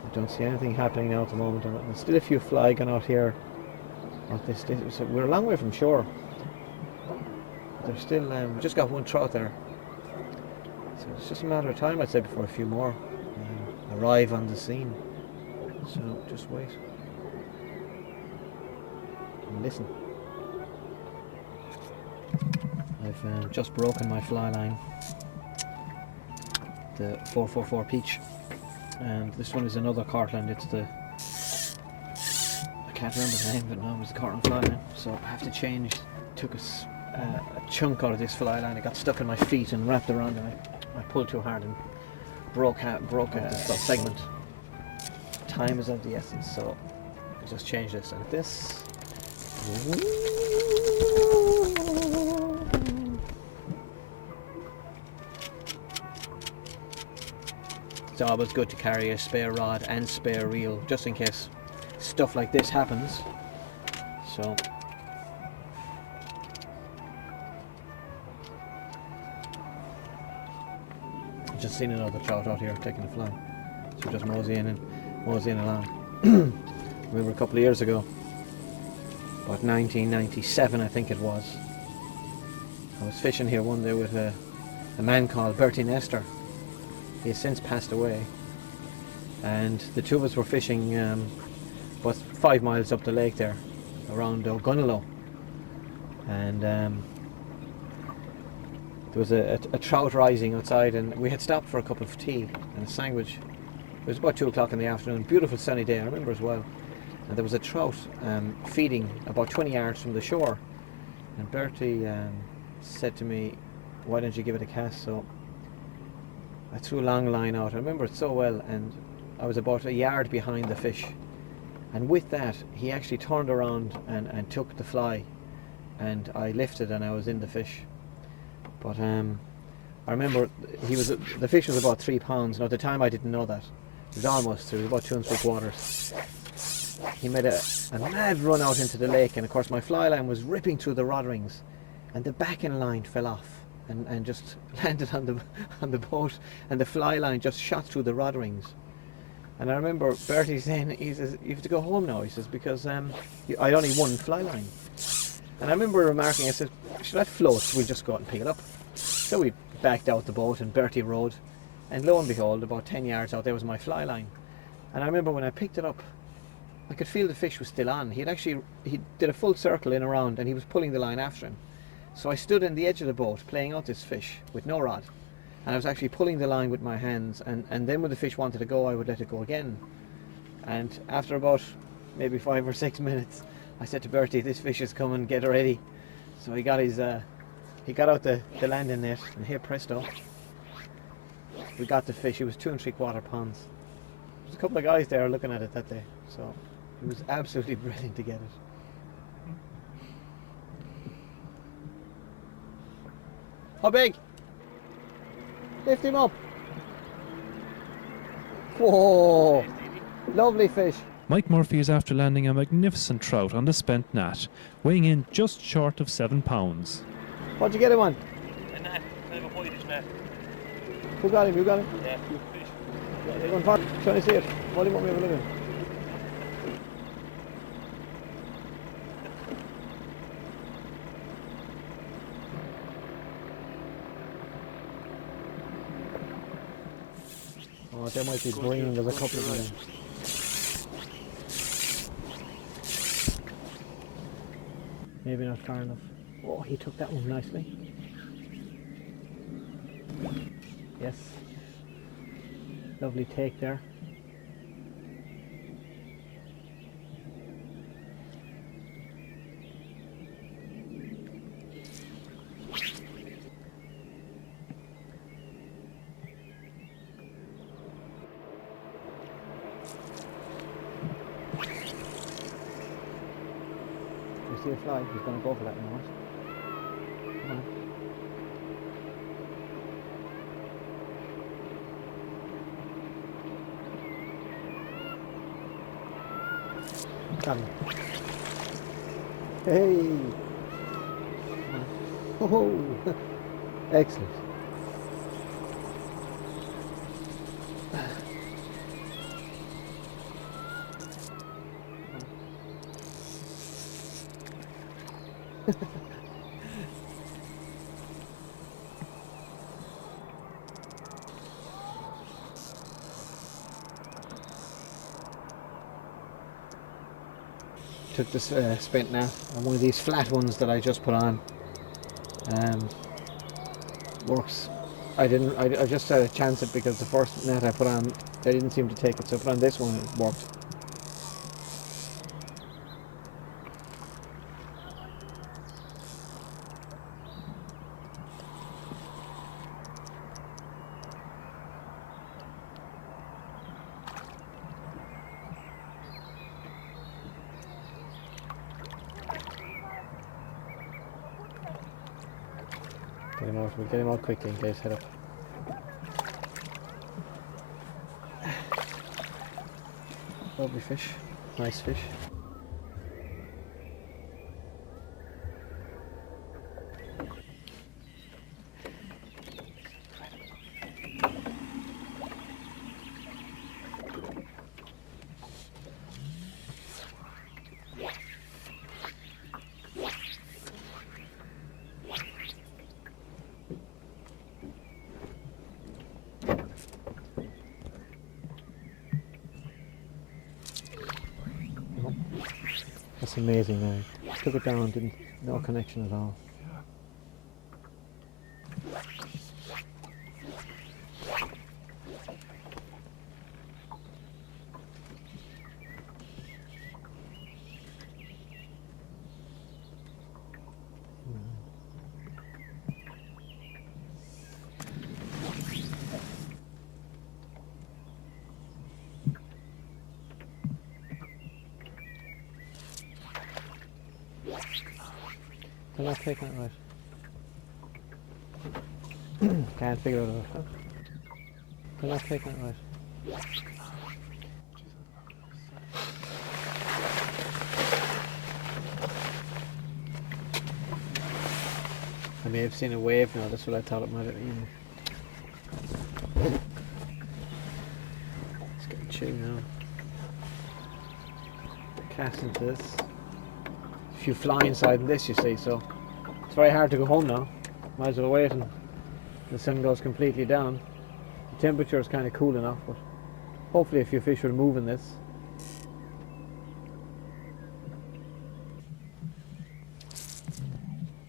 I don't see anything happening now at the moment. There's still a few fly going out here. So we're a long way from shore. There's still, we just got one trout there. So it's just a matter of time, I'd say, before a few more arrive on the scene. So just wait and listen. I've just broken my fly line, the 444 Peach. And this one is another Cortland. It's the, I can't remember the name, but no, it was the Cortland fly line. So I have to change. Took a chunk out of this fly line. It got stuck in my feet and wrapped around, and I pulled too hard and broke the segment. Time is of the essence, so I just changed this. And this. It's always good to carry a spare rod and spare reel, just in case stuff like this happens. So I've just seen another trout out here taking a fly, so just moseying along. Remember a couple of years ago, about 1997 I think it was, I was fishing here one day with a man called Bertie Nestor. He has since passed away, and the two of us were fishing about 5 miles up the lake there, around O'Gunalow, and there was a trout rising outside, and we had stopped for a cup of tea and a sandwich. It was about 2 o'clock in the afternoon, beautiful sunny day, I remember as well, and there was a trout feeding about 20 yards from the shore, and Bertie said to me, why don't you give it a cast? So I I threw a long line out. I remember it so well, and I was about a yard behind the fish. And with that, he actually turned around and took the fly, and I lifted and I was in the fish. But I remember the fish was about 3 pounds, and at the time I didn't know that. It was almost, it was about 2 3/4. He made a mad run out into the lake, and of course my fly line was ripping through the rod rings, and the backing line fell off and just landed on the boat, and the fly line just shot through the rod rings. And I remember Bertie saying, he says, "You have to go home now," he says, "because I only one fly line." And I remember remarking, I said, "Should that float? We'll just go out and pick it up." So we backed out the boat and Bertie rowed, and lo and behold, about 10 yards out there was my fly line. And I remember when I picked it up, I could feel the fish was still on. He did a full circle in around, and he was pulling the line after him. So I stood in the edge of the boat playing out this fish with no rod, and I was actually pulling the line with my hands, and then when the fish wanted to go, I would let it go again. And after about maybe 5 or 6 minutes, I said to Bertie, "This fish is coming, get ready." So he got out the landing net, and here presto, we got the fish. It was 2 3/4 pounds. There's a couple of guys there looking at it that day, so it was absolutely brilliant to get it. How big? Lift him up. Whoa, lovely fish. Mike Murphy is after landing a magnificent trout on the spent gnat, weighing in just short of 7 pounds. What'd you get him on? A gnat, kind of a whitish gnat. Who got him? You got him? Yeah, fish. They're going far. Trying to see it. Hold him up, we have a look at him. Oh, there might be green. There's a couple of them. Maybe not far enough. Oh, he took that one nicely. Yes. Lovely take there. You see a fly? He's going to go for that now. Come on. Got him. Hey! Oh, excellent. Took this spent gnat on one of these flat ones that I just put on. Works. I just had to chance it because the first net I put on, they didn't seem to take it, so I put on this one and it worked. We'll get him out quickly and get his head up. Lovely fish, nice fish. That's amazing. Took it down, no connection at all. I'm not taking it right. Can't figure it out. I'm not taking it right. I may have seen a wave now, that's what I thought it might have been. It's getting chilly now. Cast into this. A few fly inside in this, you see, so it's very hard to go home now. Might as well wait until the sun goes completely down. The temperature is kind of cool enough, but hopefully a few fish will move in this.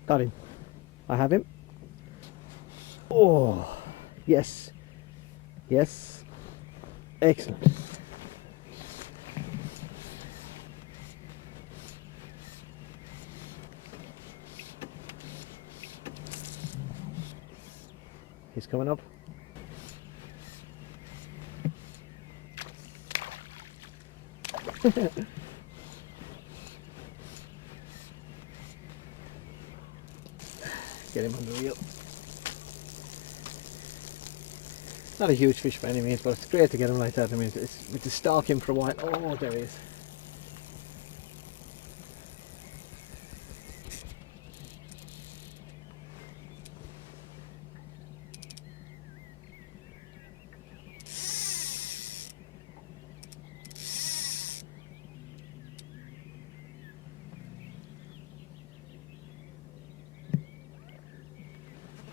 Got him. I have him. Oh, yes. Yes. Excellent. He's coming up. Get him on the reel. Not a huge fish by any means, but it's great to get him like that. I mean, we have to stalk him for a while. Oh, there he is.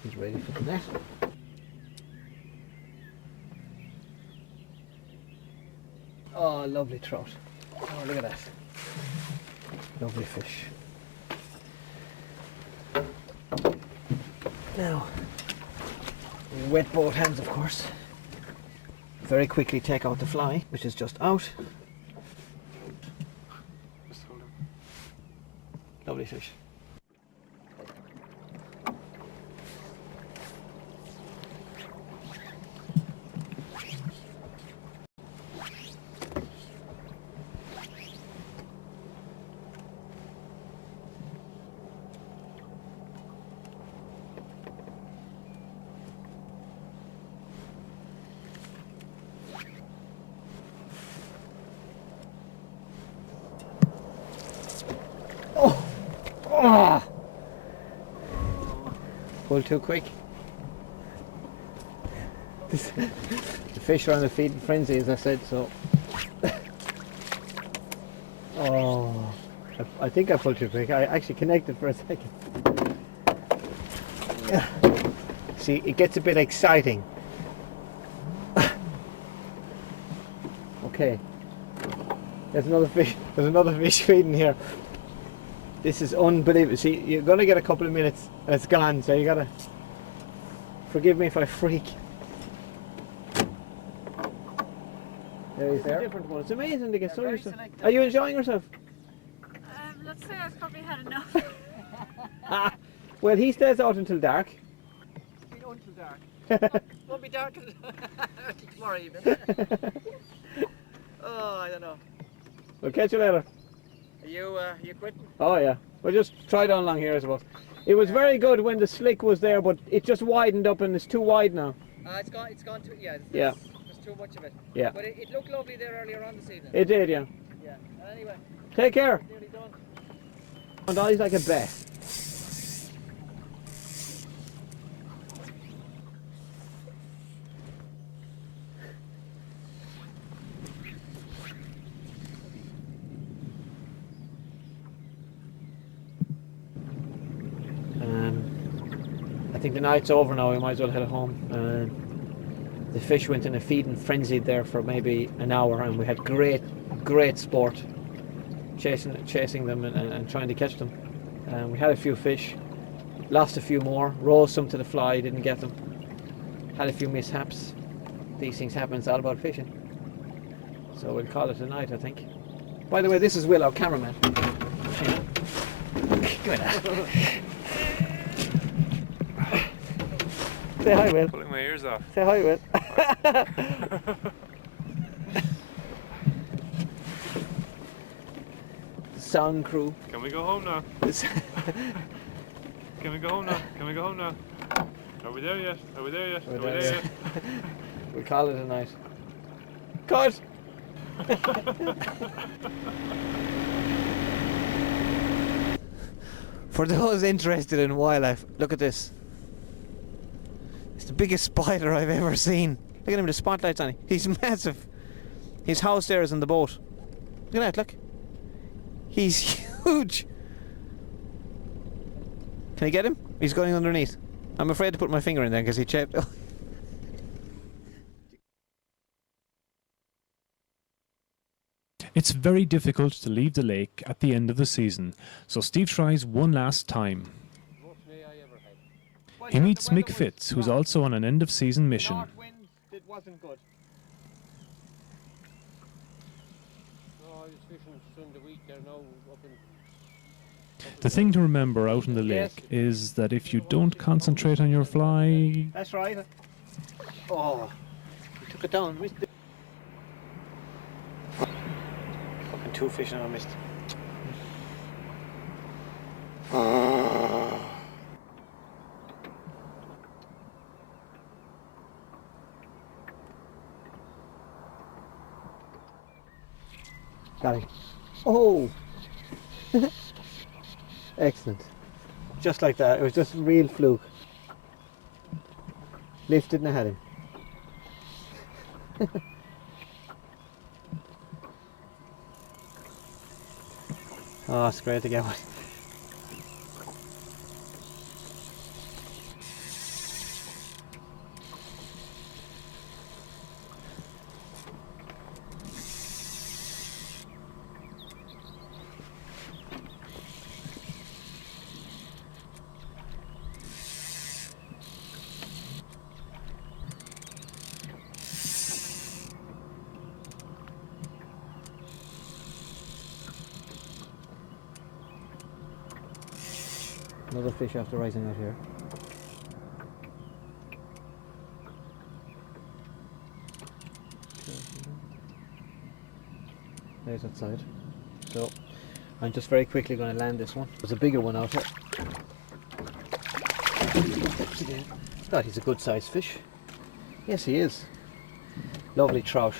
He's ready for the net. Oh, lovely trout. Oh, look at that. Lovely fish. Now, we wet both hands, of course. Very quickly take out the fly, which is just out. Lovely fish. Oh! Oh! Pull too quick. The fish are on the feeding frenzy, as I said, so. Oh, I think I pulled too quick. I actually connected for a second. See, it gets a bit exciting. Okay. There's another fish. There's another fish feeding here. This is unbelievable. See, you're going to get a couple of minutes and it's gone, so you got to forgive me if I freak. There he's there. Different one. It's amazing to get so used to. Are you enjoying yourself? Let's say I've probably had enough. Well, he stays out until dark. Until dark. Won't be dark tomorrow evening. Oh, I don't know. We'll catch you later. Are you quitting? Oh yeah. We'll just try down along here, I suppose. It was very good when the slick was there, but it just widened up and it's too wide now. It's gone too, yeah. Yeah. There's too much of it. Yeah. But it looked lovely there earlier on this evening. It did, yeah. Yeah. Anyway. Take care. Nearly done. And Ollie's like a bet. I think the night's over now, we might as well head home. The fish went in a feeding frenzy there for maybe an hour and we had great sport chasing them and trying to catch them. We had a few fish, lost a few more, rose some to the fly, didn't get them. Had a few mishaps. These things happen, it's all about fishing. So we'll call it a night, I think. By the way, this is Will, our cameraman. Good. Say hi, Will. Pulling my ears off. Say hi, Will. Sound crew. Can we go home now? Can we go home now? Can we go home now? Are we there yet? Are we there yet? We're there yet. We'll call it a night. Cut! For those interested in wildlife, look at this. It's the biggest spider I've ever seen. Look at him with the spotlights on him. He's massive. His house there is in the boat. Look at that, look. He's huge. Can I get him? He's going underneath. I'm afraid to put my finger in there because he chipped. It's very difficult to leave the lake at the end of the season, so Steve tries one last time. He meets Mick Fitz, who's also on an end-of-season mission. North wind, it wasn't good. The thing to remember out in the lake is that if you don't concentrate on your fly... That's right. Oh, he took it down. Missed it. Fucking 2 fish and I missed. Got it. Oh! Excellent. Just like that. It was just real fluke. Lifted and I had him. Oh, it's great to get one. Another fish after rising out here. Right outside. So I'm just very quickly going to land this one. There's a bigger one out here. God, he's a good sized fish. Yes, he is. Lovely trout.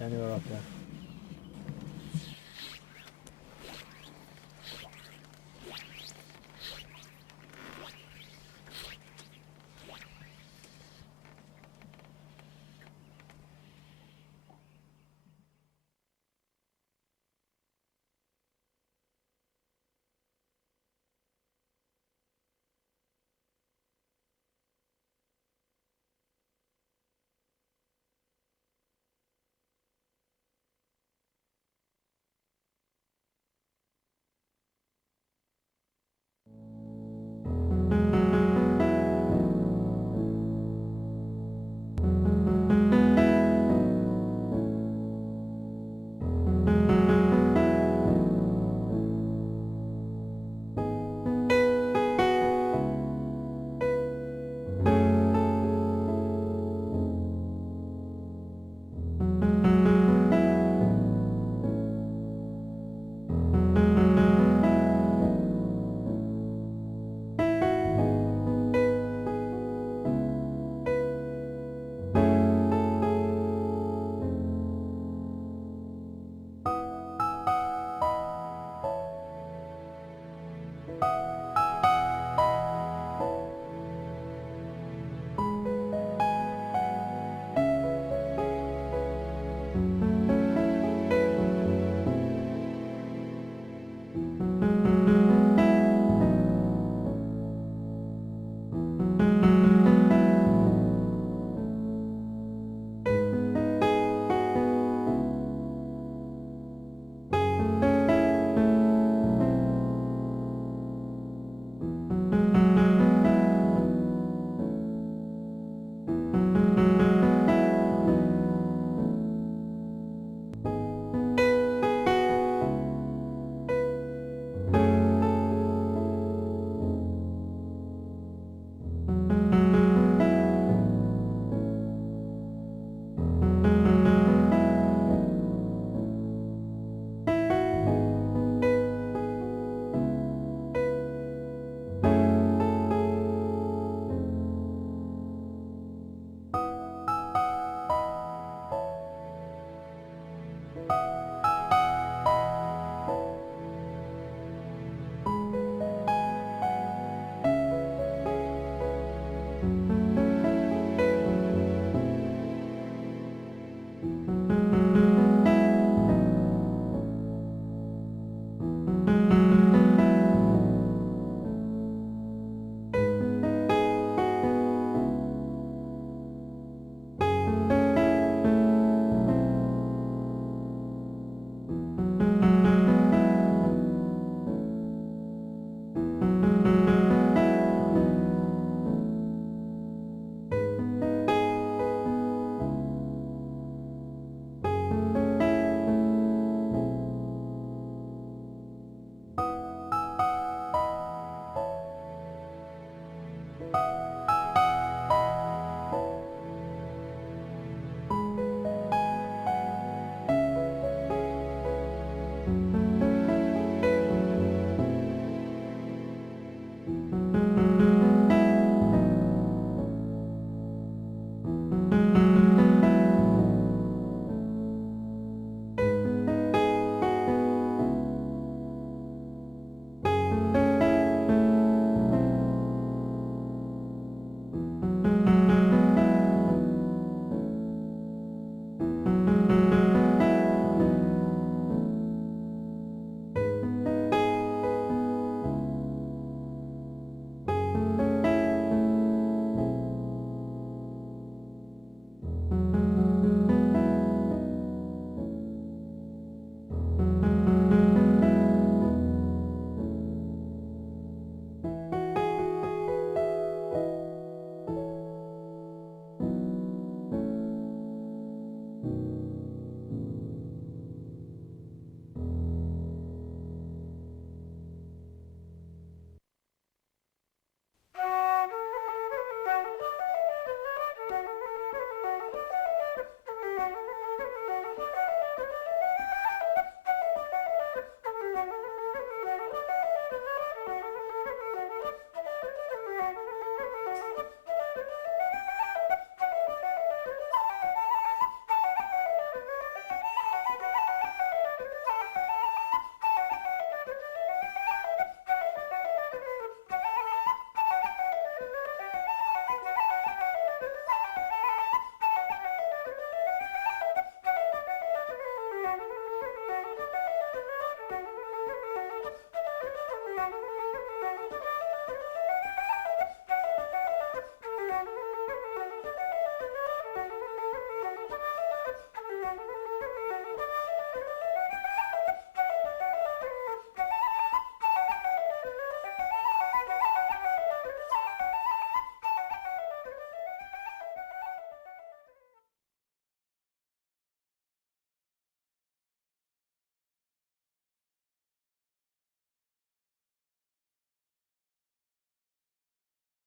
Anywhere up there.